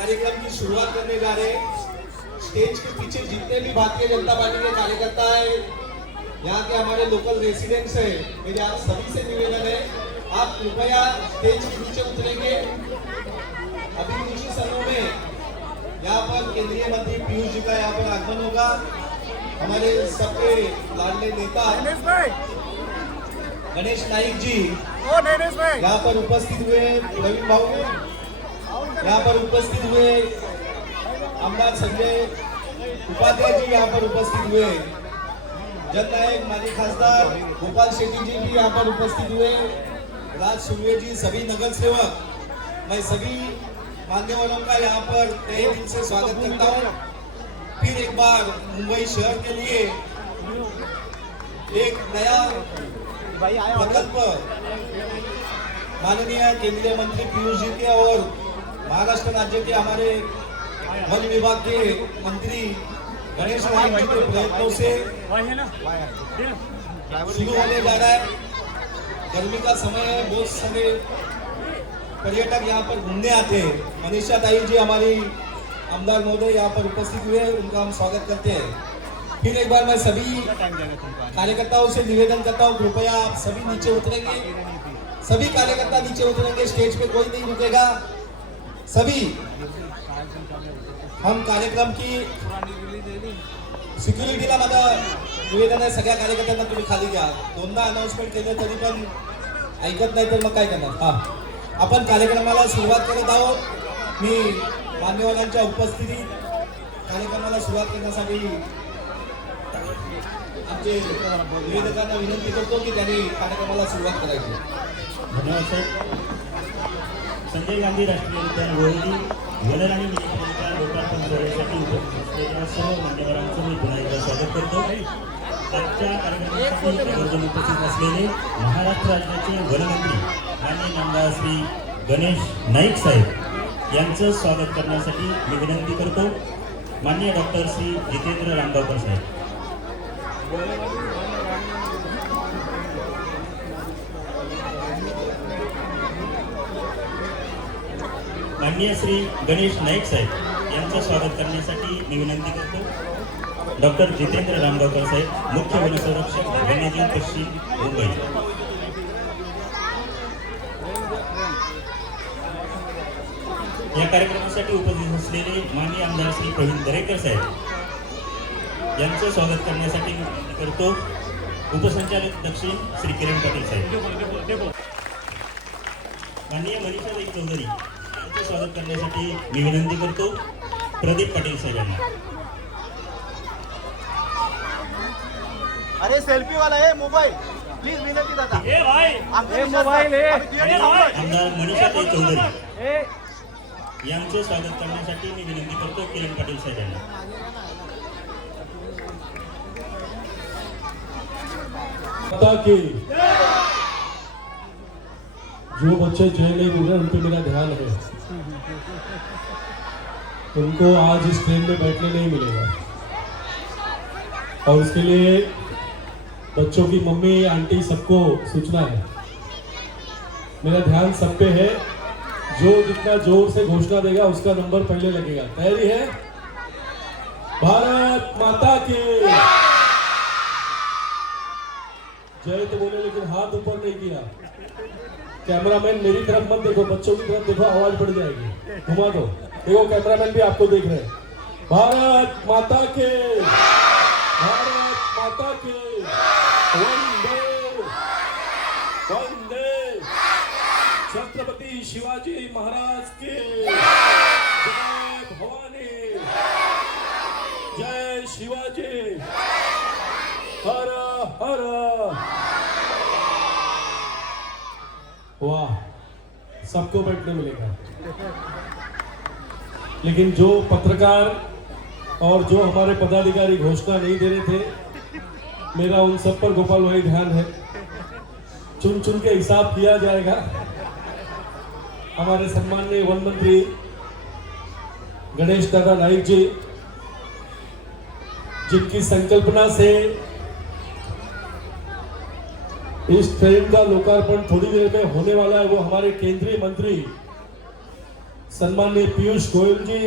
कार्यक्रम की शुरुआत करने जा रहे हैं। स्टेज के पीछे जितने भी भारतीय जनता पार्टी के कार्यकर्ता है, यहाँ के हमारे लोकल रेसिडेंट्स है, मेरे आप सभी से निवेदन है, आप कृपया स्टेज के नीचे उतरेंगे। अभी कुछ ही समय में यहाँ पर केंद्रीय मंत्री पीयूष जी का यहाँ पर आगमन होगा। हमारे सबके लाडले नेता गणेश नाइक जी यहाँ पर उपस्थित हुए, प्रवीण भाऊ यहाँ पर उपस्थित हुए, आमदार संजय उपाध्याय जी यहाँ पर उपस्थित हुए, जननायक माजी खासदार गोपाल शेट्टी जी भी यहाँ पर उपस्थित हुए, राज सूर्य जी, सभी नगर सेवक, मैं सभी मान्यवरों का यहाँ पर तहे दिल से स्वागत करता हूँ। फिर एक बार मुंबई शहर के लिए एक नया प्रकल्प माननीय केंद्रीय मंत्री पीयूष जी के और महाराष्ट्र राज्य के हमारे वन विभाग के मंत्री गणेश नाइक जी के प्रयत्नों से शुरू होने जा रहा है। गर्मी का समय है, बहुत सारे पर्यटक यहाँ पर घूमने आते हैं। मनीषा ताई जी हमारी आमदार महोदय यहाँ पर उपस्थित हुए, उनका हम स्वागत करते हैं। फिर एक बार मैं सभी कार्यकर्ताओं से निवेदन करता हूँ, कृपया आप सभी नीचे उतरेंगे, सभी कार्यकर्ता नीचे उतरेंगे, स्टेज पे कोई नहीं रुकेगा। सभी हम कार्यक्रम की सिक्युरिटीला माझं निवेदन आहे, सगळ्या कार्यकर्त्यांना तुम्ही खाली घ्या। दोनदा अनाउन्समेंट केलं तरी पण ऐकत नाही तर मग काय करणार। हा, आपण कार्यक्रमाला सुरुवात करत आहोत। मी मान्यवरांच्या उपस्थितीत कार्यक्रमाला सुरुवात करण्यासाठी आमचे निवेदकांना विनंती करतो की त्यांनी कार्यक्रमाला सुरुवात करायची। धन्यवाद साहेब। संजय गांधी राष्ट्रीय उद्यान वरळी वनर आणि निसर्गाच्या लोकार्पण सोहळ्यासाठी उपस्थित असलेल्या सर्व मान्यवरांचं मी पुन्हा एकदा स्वागत करतो। आजच्या कार्यक्रमासाठी आवर्जून उपस्थित असलेले महाराष्ट्र राज्याचे वनमंत्री माननीय नामदार श्री गणेश नाईक साहेब यांचं स्वागत करण्यासाठी मी विनंती करतो। माननीय डॉक्टर श्री जितेंद्र रामगावकर साहेब, माननीय श्री गणेश नाईक साहेब यांचं स्वागत करण्यासाठी मी विनंती करतो। डॉक्टर जितेंद्र रामगावकर साहेब, मुख्य वनसंरक्षक, वन्यजीव पश्चिम, मुंबई। या कार्यक्रमासाठी उपस्थित असलेले माननीय आमदार श्री प्रवीण दरेकर साहेब यांचं स्वागत करण्यासाठी मी विनंती करतो। उपसंचालक दक्षिण श्री किरण पाटील साहेब, माननीय मनीषा ताई चौधरी यांचं स्वागत करण्यासाठी मी विनंती करतो। प्रदीप पाटील साहेबांना। अरे सेल्फी वाला है मोबाइल, प्लीज विनंती दादा। ए भाई, ये मोबाइल है। आमदार मनीषा ताई चौधरी यांचं स्वागत करण्यासाठी मी विनंती करतो किरण पाटील साहेबांना। कि जो बच्चे जेल नहीं मिल रहे उन पे मेरा ध्यान है, उनको आज इस ट्रेन में बैठने नहीं मिलेगा और उसके लिए बच्चों की मम्मी आंटी सबको सूचना है। मेरा ध्यान सब पे है, जो जितना जोर से घोषणा देगा उसका नंबर पहले लगेगा। तैयारी है? भारत माता की जय तो बोले लेकिन हाथ ऊपर नहीं किया। कैमरामैन मेरी तरफ मत देखो, बच्चों की तरफ देखो, आवाज बढ़ जाएगी। घुमा दो, देखो कैमरामैन भी आपको देख रहे हैं। भारत माता के, भारत माता के, वंदे वंदे छत्रपति शिवाजी महाराज के, जय भवानी, जय शिवाजी, हर हर। वाह, सबको बैठने मिलेगा, लेकिन जो पत्रकार और जो हमारे पदाधिकारी घोषणा नहीं दे रहे थे, मेरा उन सब पर गोपाल भाई ध्यान है। चुन चुन के हिसाब किया जाएगा। हमारे सम्माननीय वन मंत्री गणेश दादा नाइक जी, जिनकी संकल्पना से इस ट्रेन का लोकार्पण थोड़ी देर में होने वाला है, वो हमारे केंद्रीय मंत्री सम्माननीय पीयूष गोयल जी,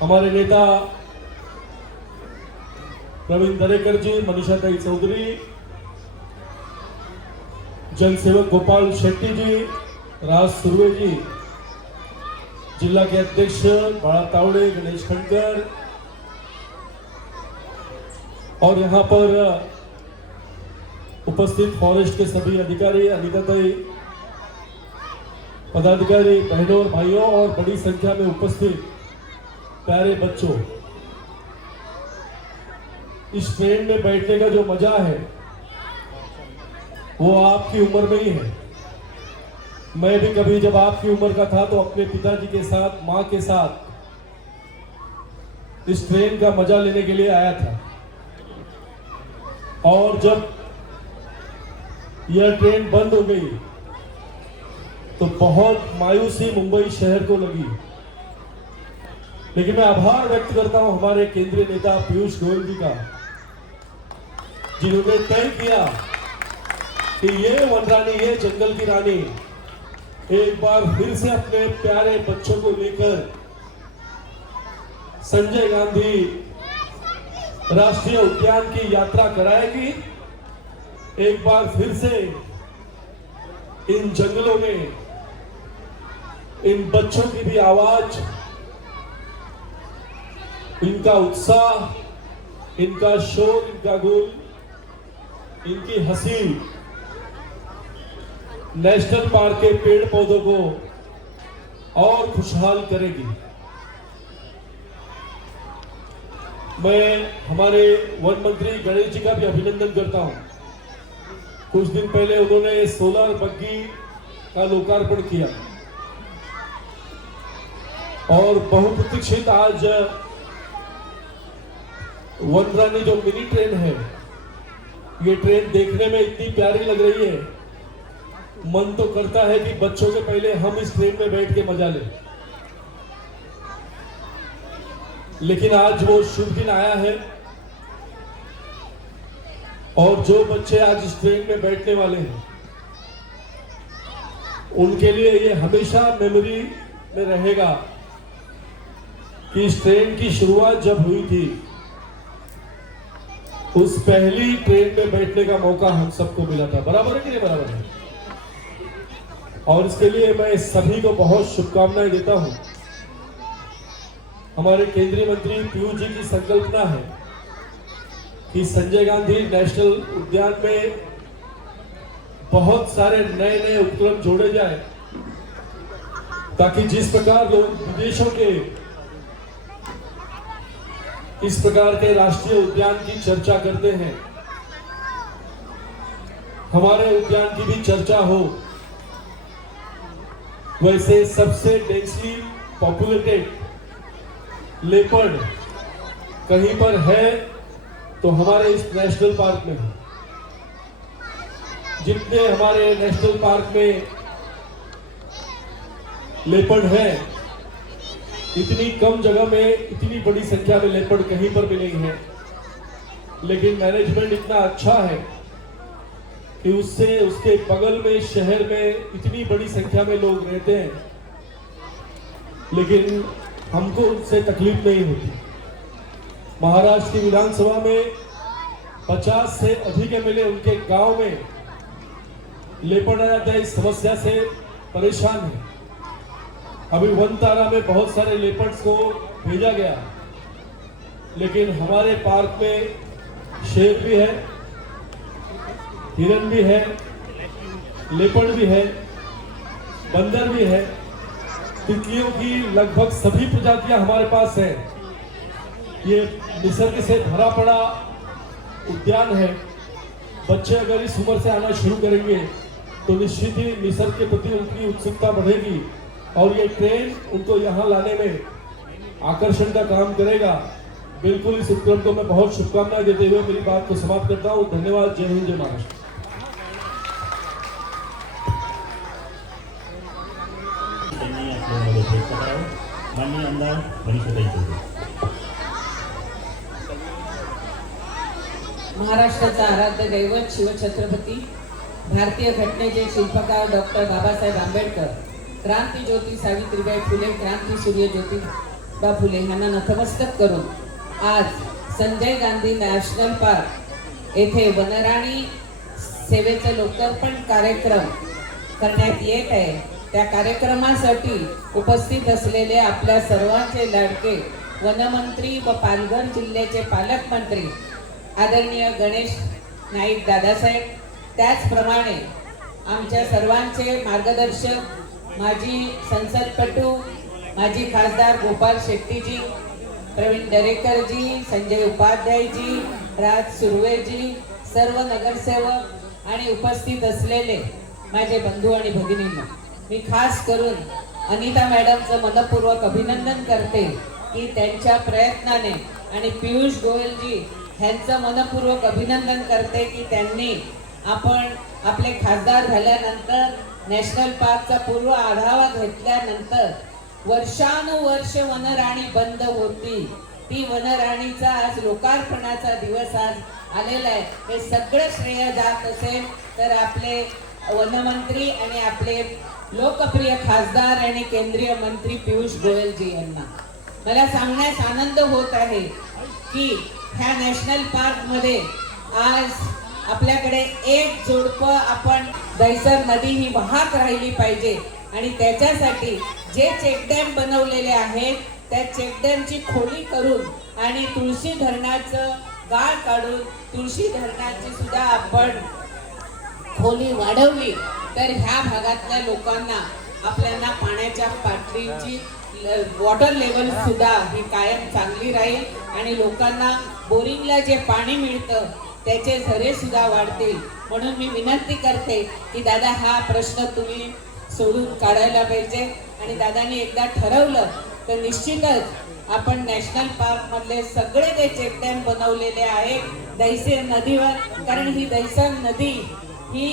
हमारे नेता प्रवीण दरेकर जी, मनीषाताई चौधरी, जनसेवक गोपाल शेट्टी जी, राज सुर्वे जी, जिला के अध्यक्ष बाळा तावड़े, गणेश खंडकर, और यहाँ पर उपस्थित फॉरेस्ट के सभी अधिकारी, अनिताताई, पदाधिकारी, बहनों और भाइयों और बड़ी संख्या में उपस्थित प्यारे बच्चों, इस ट्रेन में बैठने का जो मजा है वो आपकी उम्र में ही है। मैं भी कभी जब आपकी उम्र का था तो अपने पिताजी के साथ, माँ के साथ इस ट्रेन का मजा लेने के लिए आया था, और जब यह ट्रेन बंद हो गई तो बहुत मायूसी मुंबई शहर को लगी। लेकिन मैं आभार व्यक्त करता हूं हमारे केंद्रीय नेता पीयूष गोयल जी का, जिन्होंने तय किया कि ये वनरानी, ये जंगल की रानी एक बार फिर से अपने प्यारे बच्चों को लेकर संजय गांधी राष्ट्रीय उद्यान की यात्रा कराएगी। एक बार फिर से इन जंगलों में इन बच्चों की भी आवाज, इनका उत्साह, इनका शोर, इनका गुल, इनकी हंसी नेशनल पार्क के पेड़ पौधों को और खुशहाल करेगी। मैं हमारे वन मंत्री गणेश जी का भी अभिनंदन करता हूं। कुछ दिन पहले उन्होंने सोलर बग्गी का लोकार्पण किया और बहुप्रतीक्षित आज वनरानी जो मिनी ट्रेन है, ये ट्रेन देखने में इतनी प्यारी लग रही है, मन तो करता है कि बच्चों के पहले हम इस ट्रेन में बैठ के मजा लें। लेकिन आज वो शुभ दिन आया है और जो बच्चे आज इस ट्रेन में बैठने वाले हैं उनके लिए ये हमेशा मेमोरी में रहेगा कि इस ट्रेन की शुरुआत जब हुई थी, उस पहली ट्रेन में बैठने का मौका हम सबको मिला था। बराबर है कि नहीं बराबर है? और इसके लिए मैं सभी को बहुत शुभकामनाएं देता हूं। हमारे केंद्रीय मंत्री पीयूष जी की संकल्पना है कि संजय गांधी नेशनल उद्यान में बहुत सारे नए नए उपक्रम जोड़े जाए, ताकि जिस प्रकार लोग विदेशों के इस प्रकार के राष्ट्रीय उद्यान की चर्चा करते हैं, हमारे उद्यान की भी चर्चा हो। वैसे सबसे डेंसली पॉपुलेटेड लेपर्ड कहीं पर है तो हमारे इस नेशनल पार्क में है। जितने हमारे नेशनल पार्क में लेपर्ड है, इतनी कम जगह में इतनी बड़ी संख्या में लेपर्ड कहीं पर भी नहीं है। लेकिन मैनेजमेंट इतना अच्छा है कि उससे उसके बगल में शहर में इतनी बड़ी संख्या में लोग रहते हैं, लेकिन हमको उनसे तकलीफ नहीं होती। महाराष्ट्र की विधानसभा में 50 से अधिक एमएलए उनके गांव में लेपर्ड आ जाता है, इस समस्या से परेशान है। अभी वनतारा में बहुत सारे लेपर्ड्स को भेजा गया, लेकिन हमारे पार्क में शेर भी है, हिरन भी है, लेपर्ड भी है, बंदर भी है, तितलियों की लगभग सभी प्रजातियां हमारे पास है। ये निसर्ग से भरा पड़ा उद्यान है। बच्चे अगर इस उम्र से आना शुरू करेंगे तो निश्चित ही निसर्ग के प्रति उनकी उत्सुकता बढ़ेगी और ये ट्रेन उनको यहाँ लाने में आकर्षण का काम करेगा। बिल्कुल इस उपक्रम को मैं बहुत शुभकामनाएं देते हुए मेरी बात को समाप्त करता हूँ। धन्यवाद। जय हिंद, जय महाराष्ट्र। माननीय आमदार मनीषाताई चौधरी। महाराष्ट्राचा आराध्य दैवत शिवछत्रपती भारतीय घटनेचे शिल्पकार डॉक्टर बाबासाहेब आंबेडकर क्रांती ज्योती सावित्रीबाई फुले, क्रांती सूर्य ज्योतिबा फुले यांना नतमस्तक करून आज संजय गांधी नॅशनल पार्क येथे वनराणी सेवेचं लोकार्पण कार्यक्रम करण्यात येत आहे. त्या कार्यक्रमासाठी उपस्थित असलेले आपल्या सर्वांचे लाडके वनमंत्री व पालघर जिल्ह्याचे पालकमंत्री आदरणीय गणेश नाईक दादासाहेब, त्याचप्रमाणे आमच्या सर्वांचे मार्गदर्शक माजी संसदपटू माजी खासदार गोपाल शेट्टीजी, प्रवीण दरेकरजी, संजय उपाध्यायजी, राज सुर्वेजी, सर्व नगरसेवक आणि उपस्थित असलेले माझे बंधू आणि भगिनींनो, मी खास करून अनिता मॅडमचं मनपूर्वक अभिनंदन करते की त्यांच्या प्रयत्नाने आणि पियुष गोयलजी यांचं मनपूर्वक अभिनंदन करते की त्यांनी आपले खासदार झाल्यानंतर नॅशनल पार्कचा पूर्व आढावा घेतल्यानंतर वर्षानुवर्ष वनराणी बंद होती, ती वनराणीचा आज लोकार्पणाचा दिवस आज आलेला आहे. हे सगळं श्रेय जात असेल तर आपले वनमंत्री आणि आपले लोकप्रिय खासदार आणि केंद्रीय मंत्री पियुष गोयलजी यांना. मला सांगण्यास आनंद होत आहे की ह्या नॅशनल पार्क मध्ये आज आपल्याकडे एक जोडपं आपण दहिसर नदी ही वाहत राहिली पाहिजे आणि त्याच्यासाठी जे चेकडॅम बनवलेले आहेत त्या चेकडॅमची खोली करून आणि तुळशी धरणाचं गाळ काढून तुळशी धरणाची सुद्धा आपण खोली वाढवली तर ह्या भागातल्या लोकांना आपल्याला पाण्याच्या पातळीची वॉटर लेवल सुद्धा ही कायम चांगली राहील आणि लोकांना बोरिंगला जे पाणी मिळतं त्याचे झरे सुद्धा वाढतील. म्हणून मी विनंती करते की दादा हा प्रश्न तुम्ही सोडून काढायला पाहिजे आणि दादाने एकदा ठरवलं तर निश्चितच आपण नॅशनल पार्क मधले सगळे जे चेकडॅम बनवलेले आहेत दहिसर नदीवर, कारण ही दहिसर नदी ही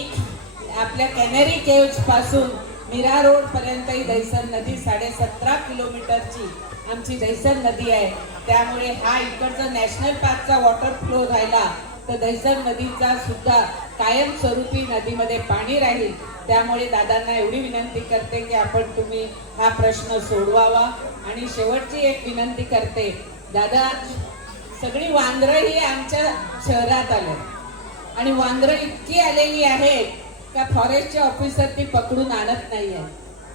आपल्या कॅनरी केव्ज पासून मीरा रोड पर्यंत ही दहिसर नदी 17.5 किलोमीटरची आमची दहिसर नदी आहे. त्यामुळे हा इकडचा नॅशनल पार्कचा वॉटर फ्लो राहिला तर दहिसर नदीचा सुद्धा कायमस्वरूपी नदीमध्ये पाणी राहील. त्यामुळे दादांना एवढी विनंती करते की तुम्ही हा प्रश्न सोडवावा. आणि शेवटची एक विनंती करते, दादा सगळी वांद्र ही आमच्या शहरात आले आणि वांद्र इतकी आलेली आहेत का फॉरेस्टचे ऑफिसर ती पकडून आणत नाहीये.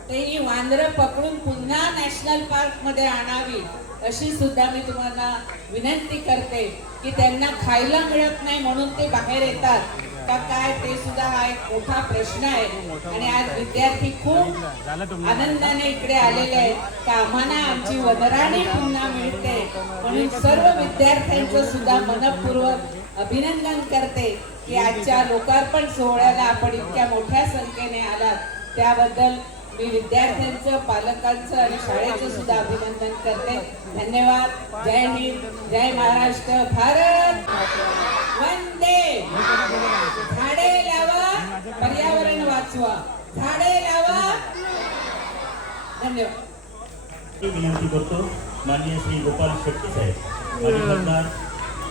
ते ही वांद्र पकडून पुन्हा नॅशनल पार्क मध्ये आणावी अशी सुद्धा मी तुम्हाला विनंती करते की त्यांना खायला मिळत नाही म्हणून ते बाहेर येतात का काय, ते सुद्धा हा एक मोठा प्रश्न आहे. आणि आज विद्यार्थी खूप आनंदाने इकडे आलेले आहेत का आम्हाला आमची वनराणी पुन्हा मिळते. म्हणून सर्व विद्यार्थ्यांचं सुद्धा मनपूर्वक अभिनंदन करते की आजच्या लोकार्पण सोहळ्याला आपण इतक्या मोठ्या संख्येने आलात त्याबद्दल मी विद्यार्थ्यांचं, पालकांचं आणि शाळेचं सुद्धा अभिनंदन करते. धन्यवाद. जय हिंद, जय महाराष्ट्र. भारत वंदे. झाडे लावा, पर्यावरण वाचवा. झाडे लावा. धन्यवाद. विनंती करतो माननीय श्री गोपाल शेट्टी साहेब, माजी खासदार,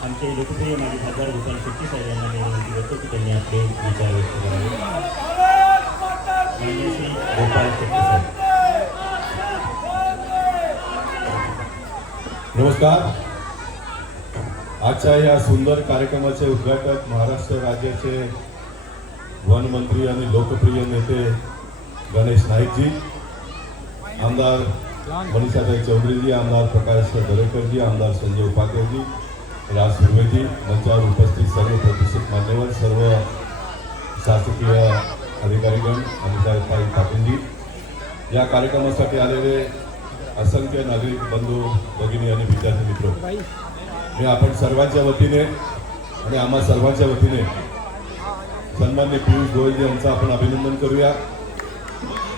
आमचे लोकप्रिय माजी खासदार गोपाल शेट्टी साहेब यांना मी विनंती करतो की त्यांनी आपले विचार व्यक्त करावे. माननीय श्री गोपाल शेट्टी साहेब. नमस्कार. आजच्या या सुंदर कार्यक्रमाचे उद्घाटक महाराष्ट्र राज्याचे वनमंत्री आणि लोकप्रिय नेते गणेश नाईकजी, आमदार मनीषाताई चौधरीजी, आमदार प्रकाश दरेकरजी, आमदार संजय उपाध्यायजी, राज सुर्वेजी, मंचावर उपस्थित सर्व प्रतिष्ठित मान्यवर, सर्व शासकीय अधिकारीगण, अमिताभ पाटीलजी, या कार्यक्रमासाठी आलेले असंख्य नागरिक बंधू भगिनी आणि विद्यार्थी मित्र, मी आपण सर्वांच्या वतीने आणि आम्हा सर्वांच्या वतीने सन्माननीय पियुष गोयलजी यांचं आपण अभिनंदन करूया.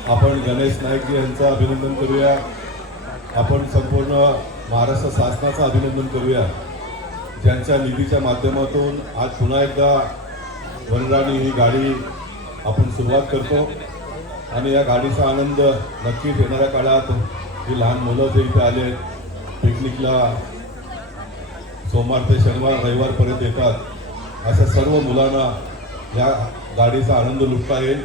आपण गणेश नाईकजी यांचं अभिनंदन करूया. आपण संपूर्ण महाराष्ट्र शासनाचं अभिनंदन करूया ज्यांच्या निधीच्या माध्यमातून आज पुन्हा एकदा वनराणी ही गाडी आपण सुरुवात करतो. आणि या गाडीचा आनंद नक्कीच येणाऱ्या काळात ही लहान मुलं जे इथे आले पिकनिकला सोमवार ते शनिवार रविवारपर्यंत येतात अशा सर्व मुलांना या गाडीचा आनंद लुटता येईल.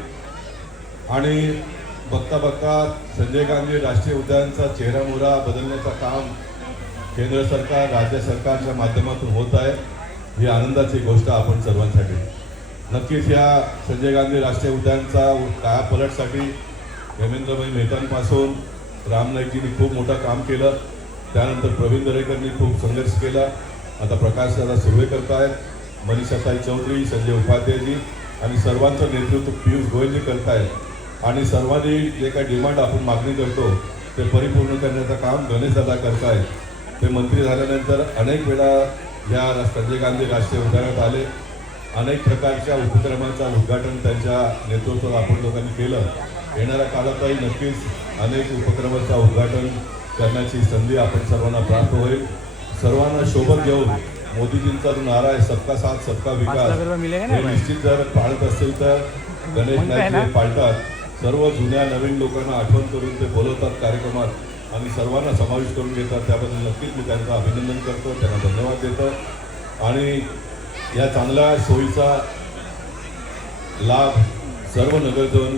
आणि बघता बघता संजय गांधी राष्ट्रीय उद्यानाचा चेहरामोहरा बदलण्याचं काम केंद्र सरकार राज्य सरकारच्या माध्यमातून होत आहे. ही आनंदाची गोष्ट आपण सर्वांसाठी. नक्कीच या संजय गांधी राष्ट्रीय उद्यानचा कायापलटसाठी हेमेंद्रभाई मेहतांपासून रामनाईकजींनी खूप मोठं काम केलं. त्यानंतर प्रवीण दरेकरनी खूप संघर्ष केला. आता प्रकाशदादा सुर्वे करतायत, मनीषाताई चौधरी, संजय उपाध्यायजी आणि सर्वांचं नेतृत्व पियुष गोयलजी करतायत. आणि सर्वांनी जे काही डिमांड आपण मागणी करतो ते परिपूर्ण करण्याचं काम गणेशदादा करतायत. ते मंत्री झाल्यानंतर अनेक वेळा या संजय गांधी राष्ट्रीय उद्यानात आले. अनेक प्रकारच्या उपक्रमांचं उद्घाटन त्यांच्या नेतृत्वात आपण लोकांनी केलं. येणाऱ्या काळातही नक्कीच अनेक उपक्रमांचं उद्घाटन करण्याची संधी आपण सर्वांना प्राप्त होईल. सर्वांना सोबत घेऊन मोदीजींचा जो नारा आहे सबका साथ सबका विकास, हे निश्चित जर पाळत असेल तर गणेश नाईक जे पाळतात. सर्व जुन्या नवीन लोकांना आठवण करून ते बोलवतात कार्यक्रमात आणि सर्वांना समावेश करून घेतात. त्याबद्दल नक्कीच मी त्यांचं अभिनंदन करतो, त्यांना धन्यवाद देतो. आणि या चांगल्या सोयीचा लाभ सर्व नगरजन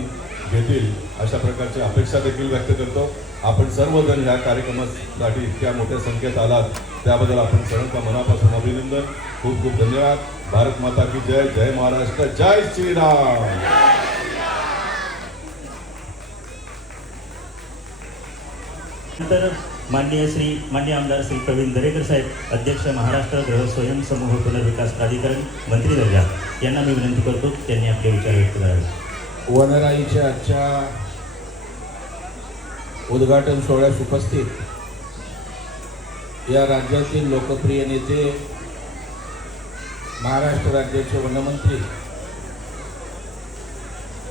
घेतील अशा प्रकारची अपेक्षा देखील व्यक्त करतो. आपण सर्वजण या कार्यक्रमासाठी इतक्या मोठ्या संख्येत आलात त्याबद्दल आपण सर्वांचा मनापासून अभिनंदन. खूप खूप धन्यवाद. भारत माता की जय. जय महाराष्ट्र. जय श्रीराम. नंतर माननीय आमदार श्री प्रवीण दरेकर साहेब, अध्यक्ष महाराष्ट्र गृह स्वयंसमूह पुनर्विकास प्राधिकरण, मंत्री दर्जा, यांना मी विनंती करतो त्यांनी आपले विचार व्यक्त करावे. वनराईच्या आजच्या उद्घाटन सोहळ्यास उपस्थित या राज्यातील लोकप्रिय नेते, महाराष्ट्र राज्याचे वनमंत्री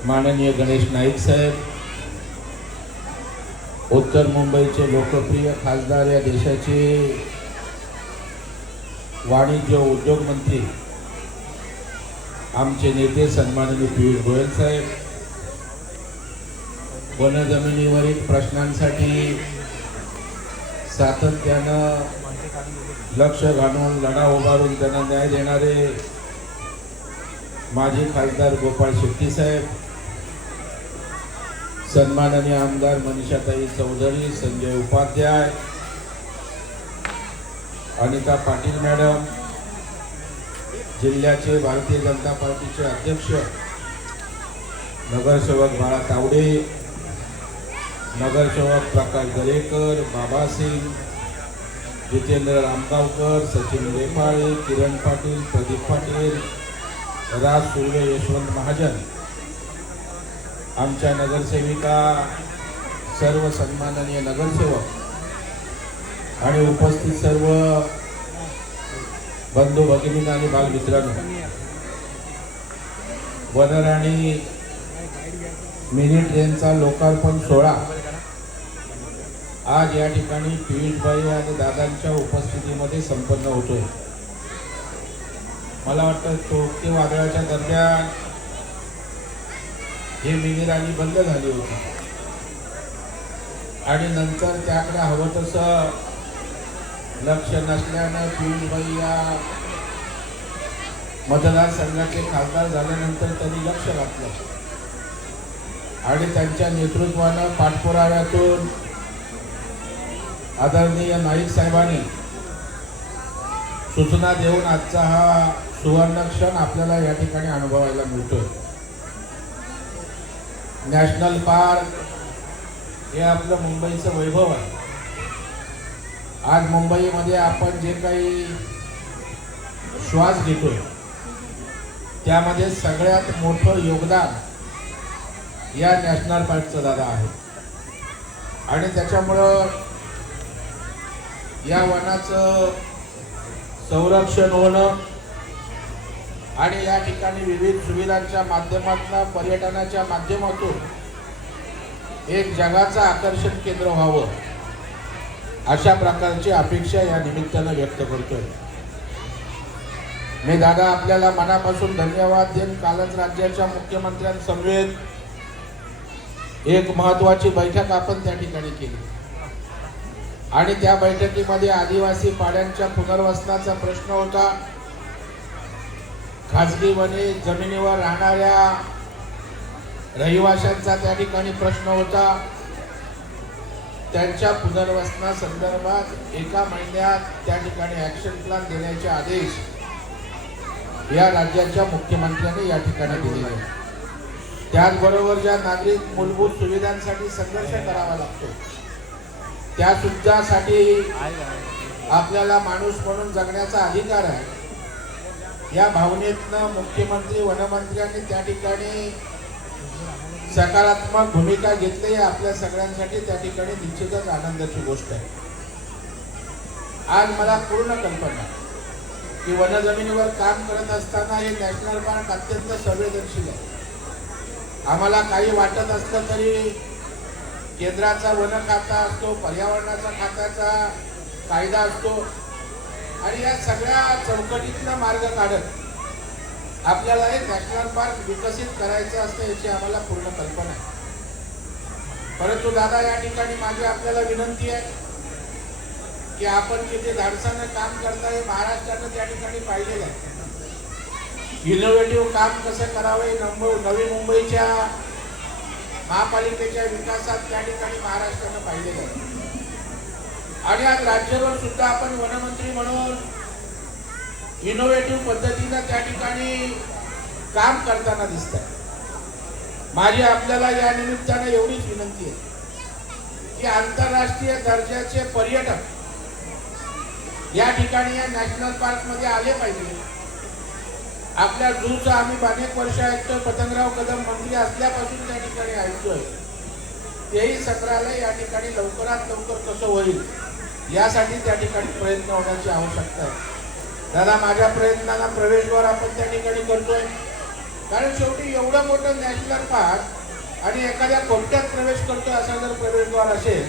माननीय गणेश नाईक साहेब, उत्तर मुंबईचे लोकप्रिय खासदार, या देशाचे वाणिज्य उद्योग मंत्री आमचे नेते सन्माननीय पियुष गोयल साहेब, वनजमिनीवरील प्रश्नांसाठी सातत्यानं लक्ष घालून लढा उभारून त्यांना न्याय देणारे माजी खासदार गोपाळ शेट्टी साहेब, सन्माननीय आमदार मनीषाताई चौधरी, संजय उपाध्याय, अनिता पाटील मॅडम, जिल्ह्याचे भारतीय जनता पार्टीचे अध्यक्ष नगरसेवक बाळा तावडे, नगरसेवक प्रकाश दरेकर, बाबा सिंग, जितेंद्र रामगावकर, सचिन रेपाळे, किरण पाटील, प्रदीप पाटील, राज सुर्वे, यशवंत महाजन, आमच्या नगरसेविका, सर्व सन्माननीय नगरसेवक आणि उपस्थित सर्व बंधू भगिनी आणि बालमित्रांनो, वनराणी मिनी ट्रेनचा लोकार्पण सोहळा आज या ठिकाणी पियुषभाई आणि दादांच्या उपस्थितीमध्ये संपन्न होतोय. मला वाटतं तोक्ते वादळाच्या दरम्यान हे मिनी रॅली बंद झाली होती आणि नंतर त्याकडे हवं तसं लक्ष नसल्यानं पियुषभाई या मतदारसंघाचे खासदार झाल्यानंतर त्यांनी लक्ष घातलं आणि त्यांच्या नेतृत्वानं पाठपुराव्यातून आदरणीय नाईक साहेबांनी सूचना देऊन आजचा हा सुवर्ण क्षण आपल्याला या ठिकाणी अनुभवायला मिळतोय. नॅशनल पार्क हे आपलं मुंबईचं वैभव आहे. आज मुंबईमध्ये आपण जे काही श्वास घेतोय त्यामध्ये सगळ्यात मोठं योगदान या नॅशनल पार्कचं दादा आहे आणि त्याच्यामुळं या वनाचं संरक्षण होणं आणि या ठिकाणी विविध सुविधांच्या माध्यमातून, पर्यटनाच्या माध्यमातून एक जगाचं आकर्षण केंद्र व्हावं अशा प्रकारची अपेक्षा या निमित्तानं व्यक्त करतोय. मी दादा आपल्याला मनापासून धन्यवाद देईन. कालच राज्याच्या मुख्यमंत्र्यांसमवेत एक महत्त्वाची बैठक आपण त्या ठिकाणी केली आणि त्या बैठकीमध्ये आदिवासी पाड्यांच्या पुनर्वसनाचा प्रश्न होता. खाजगी वने जमिनीवर राहणाऱ्या रहिवाशांचा त्या ठिकाणी प्रश्न होता. त्यांच्या पुनर्वसनासंदर्भात 1 महिन्यात त्या ठिकाणी ऍक्शन प्लॅन देण्याचे आदेश या राज्याच्या मुख्यमंत्र्यांनी या ठिकाणी दिलेले आहेत. त्याचबरोबर ज्या नागरिक मूलभूत सुविधांसाठी संघर्ष करावा लागतो त्या सुद्धा साठी आपल्याला माणूस म्हणून जगण्याचा अधिकार आहे. या भावनेतनं मुख्यमंत्री वनमंत्र्यांनी त्या ठिकाणी सकारात्मक भूमिका घेतली. आपल्या सगळ्यांसाठी त्या ठिकाणी निश्चितच आनंदाची गोष्ट आहे. आज मला पूर्ण कल्पना आहे की वनजमिनीवर काम करत असताना हे नॅशनल पार्क अत्यंत संवेदनशील आहे. आम्हाला काही वाटत असलं तरी केंद्राचा वन खाता असतो, पर्यावरणाचा खात्याचा कायदा असतो आणि या सगळ्या चौकटीतला मार्ग काढत आपल्याला हे नॅशनल पार्क विकसित करायचं असतं याची आम्हाला पूर्ण कल्पना आहे. परंतु दादा या ठिकाणी माझी आपल्याला विनंती आहे की आपण किती धाडसानं काम करताय महाराष्ट्रानं त्या ठिकाणी पाहिलेलं आहे. इनोव्हेटिव्ह काम कसं करावे नवी मुंबईच्या महापालिकेच्या विकासात त्या ठिकाणी महाराष्ट्रानं पाहिलेलं आहे. आणि आज राज्यभर सुद्धा आपण वनमंत्री म्हणून इनोव्हेटिव्ह पद्धतीनं त्या ठिकाणी काम करताना दिसत आहे. माझी आपल्याला या निमित्ताने एवढीच विनंती आहे की आंतरराष्ट्रीय दर्जाचे पर्यटक या ठिकाणी या नॅशनल पार्क मध्ये आले पाहिजे. आपल्या झूचं आम्ही अनेक वर्ष ऐकतोय, पतंगराव कदम मंत्री असल्यापासून त्या ठिकाणी ऐकतोय. तेही संग्रहालय या ठिकाणी लवकरात लवकर कसं होईल यासाठी त्या ठिकाणी प्रयत्न होण्याची आवश्यकता आहे. दादा माझ्या प्रयत्नांना प्रवेशद्वार आपण त्या ठिकाणी करतोय, कारण शेवटी एवढं मोठं नॅशनल पार्क आणि एखाद्या कोणत्यात प्रवेश करतोय असा जर प्रवेशद्वार असेल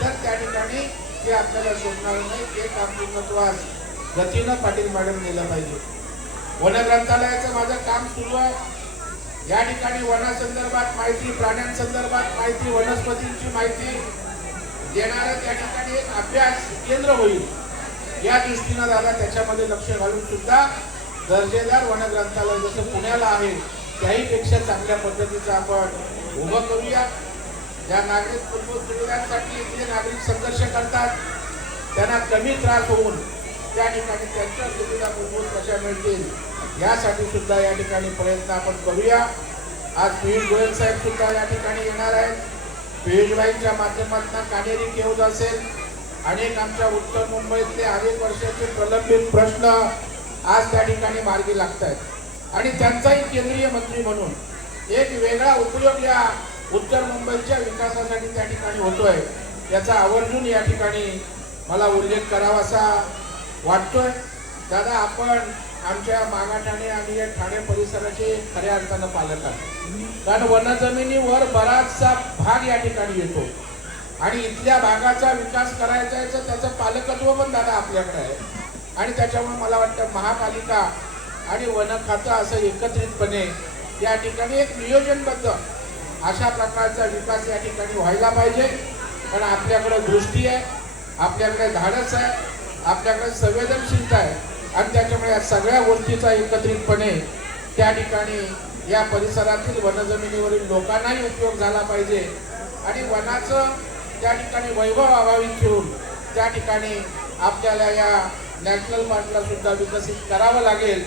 तर त्या ठिकाणी ते आपल्याला शोधणार नाही. ते काम पूर्णत्वास गतीनं पाटील मॅडम नेलं पाहिजे. वन ग्रंथालयाचं माझं काम सुरू आहे. या ठिकाणी वनासंदर्भात माहिती, प्राण्यांसंदर्भात माहिती, वनस्पतींची माहिती देणारं त्या ठिकाणी एक अभ्यास केंद्र होईल. या दृष्टीनं दादा त्याच्यामध्ये लक्ष घालून सुद्धा दर्जेदार वन ग्रंथालय जसं पुण्याला आहे त्याहीपेक्षा चांगल्या पद्धतीचं आपण उभं करूया. ज्या नागरिक मूलभूत सुविधांसाठी इथले नागरिक संघर्ष करतात त्यांना कमी त्रास होऊन त्या ठिकाणी त्यांच्या सुविधा मूलभूत कशा मिळतील यासाठी सुद्धा या ठिकाणी प्रयत्न आपण करूया. आज पियुष गोयल साहेब सुद्धा या ठिकाणी येणार आहेत. पियुषबाईंच्या माध्यमातून कानेरी केवज असेल, अनेक आमच्या उत्तर मुंबईतले अनेक वर्षाचे प्रलंबित प्रश्न आज त्या ठिकाणी मार्गी लागत आहेत आणि त्यांचाही केंद्रीय मंत्री म्हणून एक वेगळा उपयोग या उत्तर मुंबईच्या विकासासाठी त्या ठिकाणी होतोय. याचा आवर्जून या ठिकाणी मला उल्लेख करावासा वाटतोय. दादा आपण आमच्या मागाठाणे आणि या ठाणे परिसराचे खऱ्या अर्थानं पालक आहात, कारण वनजमिनीवर बराचसा भाग या ठिकाणी येतो आणि इथल्या भागाचा विकास करायचा आहे तर त्याचं पालकत्व पण दादा आपल्याकडे आहे. आणि त्याच्यामुळे मला वाटतं महापालिका आणि वन खातं असं एकत्रितपणे या ठिकाणी एक नियोजनबद्ध अशा प्रकारचा विकास या ठिकाणी व्हायला पाहिजे. पण आपल्याकडे दृष्टी आहे, आपल्याकडे धाडस आहे, आपल्याकडे संवेदनशीलता आहे आणि त्याच्यामुळे या सगळ्या गोष्टीचा एकत्रितपणे त्या ठिकाणी या परिसरातील वनजमिनीवरील लोकांनाही उपयोग झाला पाहिजे आणि वनाचं त्या ठिकाणी वैभव अभावित ठेवून त्या ठिकाणी आपल्याला या नॅशनल पार्कला सुद्धा विकसित करावं लागेल.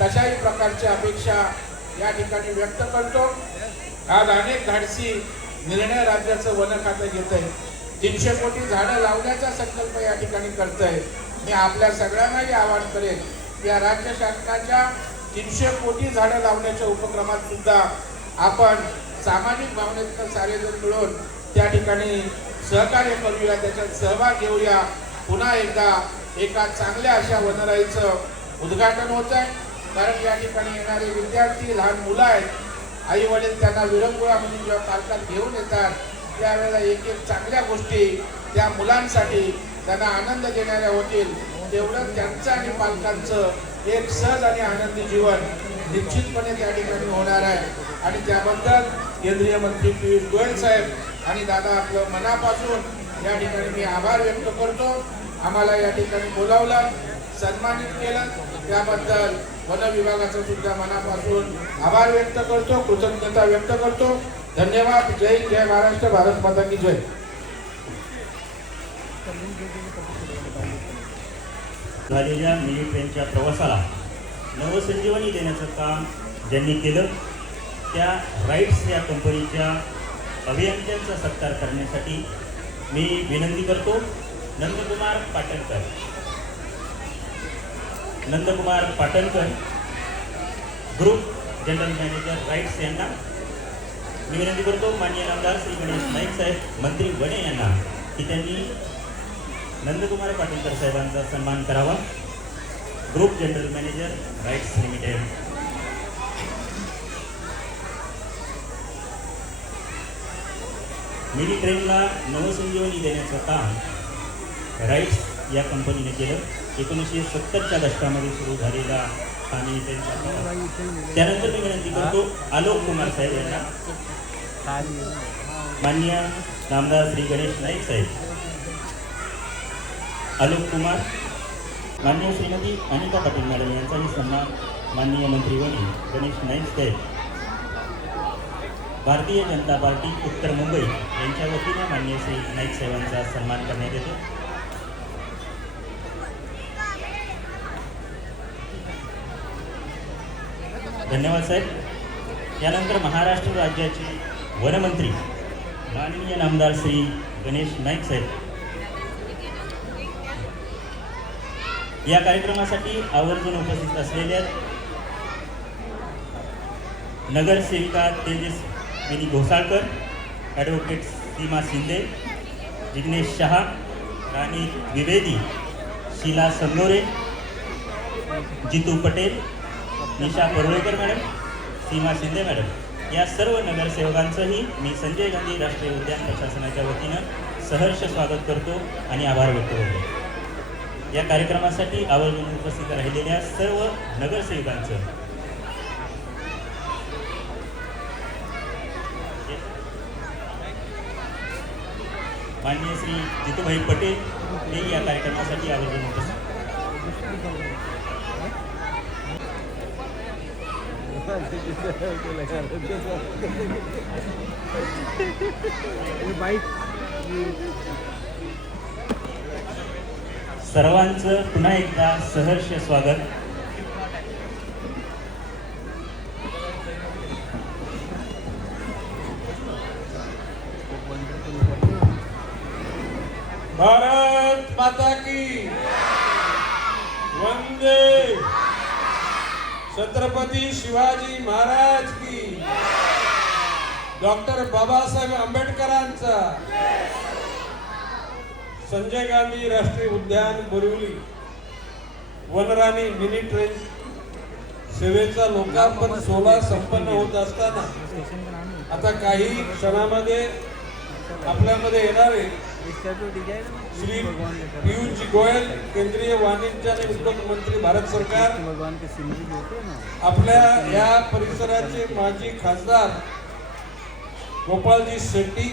तशाही प्रकारची अपेक्षा या ठिकाणी व्यक्त करतो. आज अनेक धाडसी निर्णय राज्याचं वन खातं घेत आहे. 300 कोटी झाडं लावण्याचा संकल्प या ठिकाणी करत आहे. मी आपल्या सगळ्यांनाही आवाहन करेन की या राज्य शासनाच्या 300 कोटी झाडं लावण्याच्या उपक्रमात सुद्धा आपण सामाजिक भावनेतनं सारेजण मिळून त्या ठिकाणी सहकार्य करूया, त्याच्यात सहभाग घेऊया. पुन्हा एकदा एका चांगल्या अशा वनराईचं उद्घाटन होत आहे. कारण या ठिकाणी येणारे विद्यार्थी, लहान मुलं आहेत, आई वडील त्यांना विरंगुळामध्ये जेव्हा पालकात घेऊन येतात त्यावेळेला एक एक चांगल्या गोष्टी त्या मुलांसाठी त्यांना आनंद देणाऱ्या होतील. तेवढं त्यांचं आणि पालकांचं एक सहज आणि आनंदी जीवन निश्चितपणे त्या ठिकाणी होणार आहे. आणि त्याबद्दल केंद्रीय मंत्री पियुष गोयल साहेब आणि दादा आपलं मनापासून या ठिकाणी मी आभार व्यक्त करतो. आम्हाला या ठिकाणी बोलावलं, सन्मानित केलं, त्याबद्दल वन विभागाचा सुद्धा मनापासून आभार व्यक्त करतो, कृतज्ञता व्यक्त करतो. धन्यवाद. जय हिंद, जय महाराष्ट्र, भारत माता की जय. झालेल्या मिनी ट्रेनच्या प्रवासाला नवसंजीवनी देण्याचं काम ज्यांनी केलं त्या राईट्स या कंपनीच्या अभियंत्यांचा सत्कार करण्यासाठी मी विनंती करतो. Nandkumar Patankar group general manager RITES यांना मी विनंती करतो. माननीय आमदार श्री गणेश नाईक साहेब, मंत्री वने यांना की त्यांनी नंदकुमार पाटणकर साहेबांचा सन्मान करावा. Group general manager RITES limited. Mini ट्रेनला नवसंजीवनी देण्याचं काम राईट्स या कंपनीने केलं. 1970च्या दशकामध्ये सुरू झालेला हा मिनी ट्रेनचा प्रवास. त्यानंतर मी विनंती करतो आलोक कुमार साहेब यांना. माननीय आमदार श्री गणेश नाईक साहेब, आलोक कुमार, माननीय श्रीमती अनिता पाटील मॅडम यांचाही सन्मान माननीय मंत्री वनी गणेश नाईक साहेब, भारतीय जनता पार्टी उत्तर मुंबई यांच्या वतीने माननीय श्री नाईक साहेबांचा सन्मान करण्यात येतो. धन्यवाद साहेब. यानंतर महाराष्ट्र राज्याचे वनमंत्री माननीय नामदार श्री गणेश नाईक साहेब या कार्यक्रमासाठी आवर्जून उपस्थित असलेल्या नगरसेविका तेजस्विनी घोसाळकर, ॲडव्होकेट सीमा शिंदे, जिग्नेश शहा, राणी द्विवेदी, शीला संगोरे, जितू पटेल, निशा परुळेकर मॅडम, सीमा शिंदे मॅडम या सर्व नगरसेवकांचंही मी संजय गांधी राष्ट्रीय उद्यान प्रशासनाच्या वतीनं सहर्ष स्वागत करतो आणि आभार व्यक्त करतो. या कार्यक्रमासाठी आवर्जून उपस्थित राहिलेल्या सर्व नगरसेवकांचं माननीय श्री जितूभाई पटेल हे या कार्यक्रमासाठी आवर्जून उपस्थित. सर्वांचं पुन्हा एकदा सहर्ष स्वागत. भारत माता की वंदे. छत्रपती शिवाजी महाराज की. डॉक्टर बाबासाहेब आंबेडकरांचा. संजय गांधी राष्ट्रीय उद्यान बोरिवली वनराणी मिनी ट्रेन सेवेचा लोकार्पण सोहळा संपन्न होत असताना आता काही क्षणामध्ये आपल्यामध्ये येणारे श्री पियुष गोयल, केंद्रीय वाणिज्य आणि उद्योग मंत्री, भारत सरकार, आपल्या या परिसराचे माजी खासदार गोपालजी शेट्टी,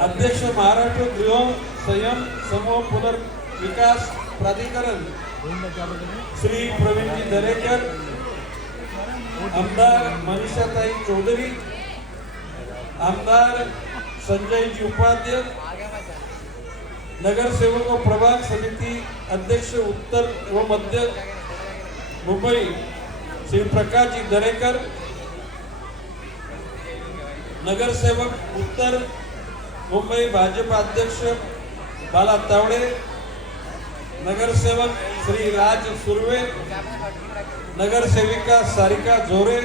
अध्यक्ष महाराष्ट्र गृह संयम समूह पुनर्विकास प्राधिकरण श्री प्रवीणजी दरेकर, आमदार मनीषाताई चौधरी, आमदार संजयजी उपाध्याय, नगरसेवक व प्रभाग समिती अध्यक्ष उत्तर व मध्य मुंबई श्री प्रकाशजी दरेकर, नगरसेवक उत्तर मुंबई भाजप अध्यक्ष बाला तावडे, नगरसेवक श्री राज सुर्वे, नगरसेविका सारिका जोरे,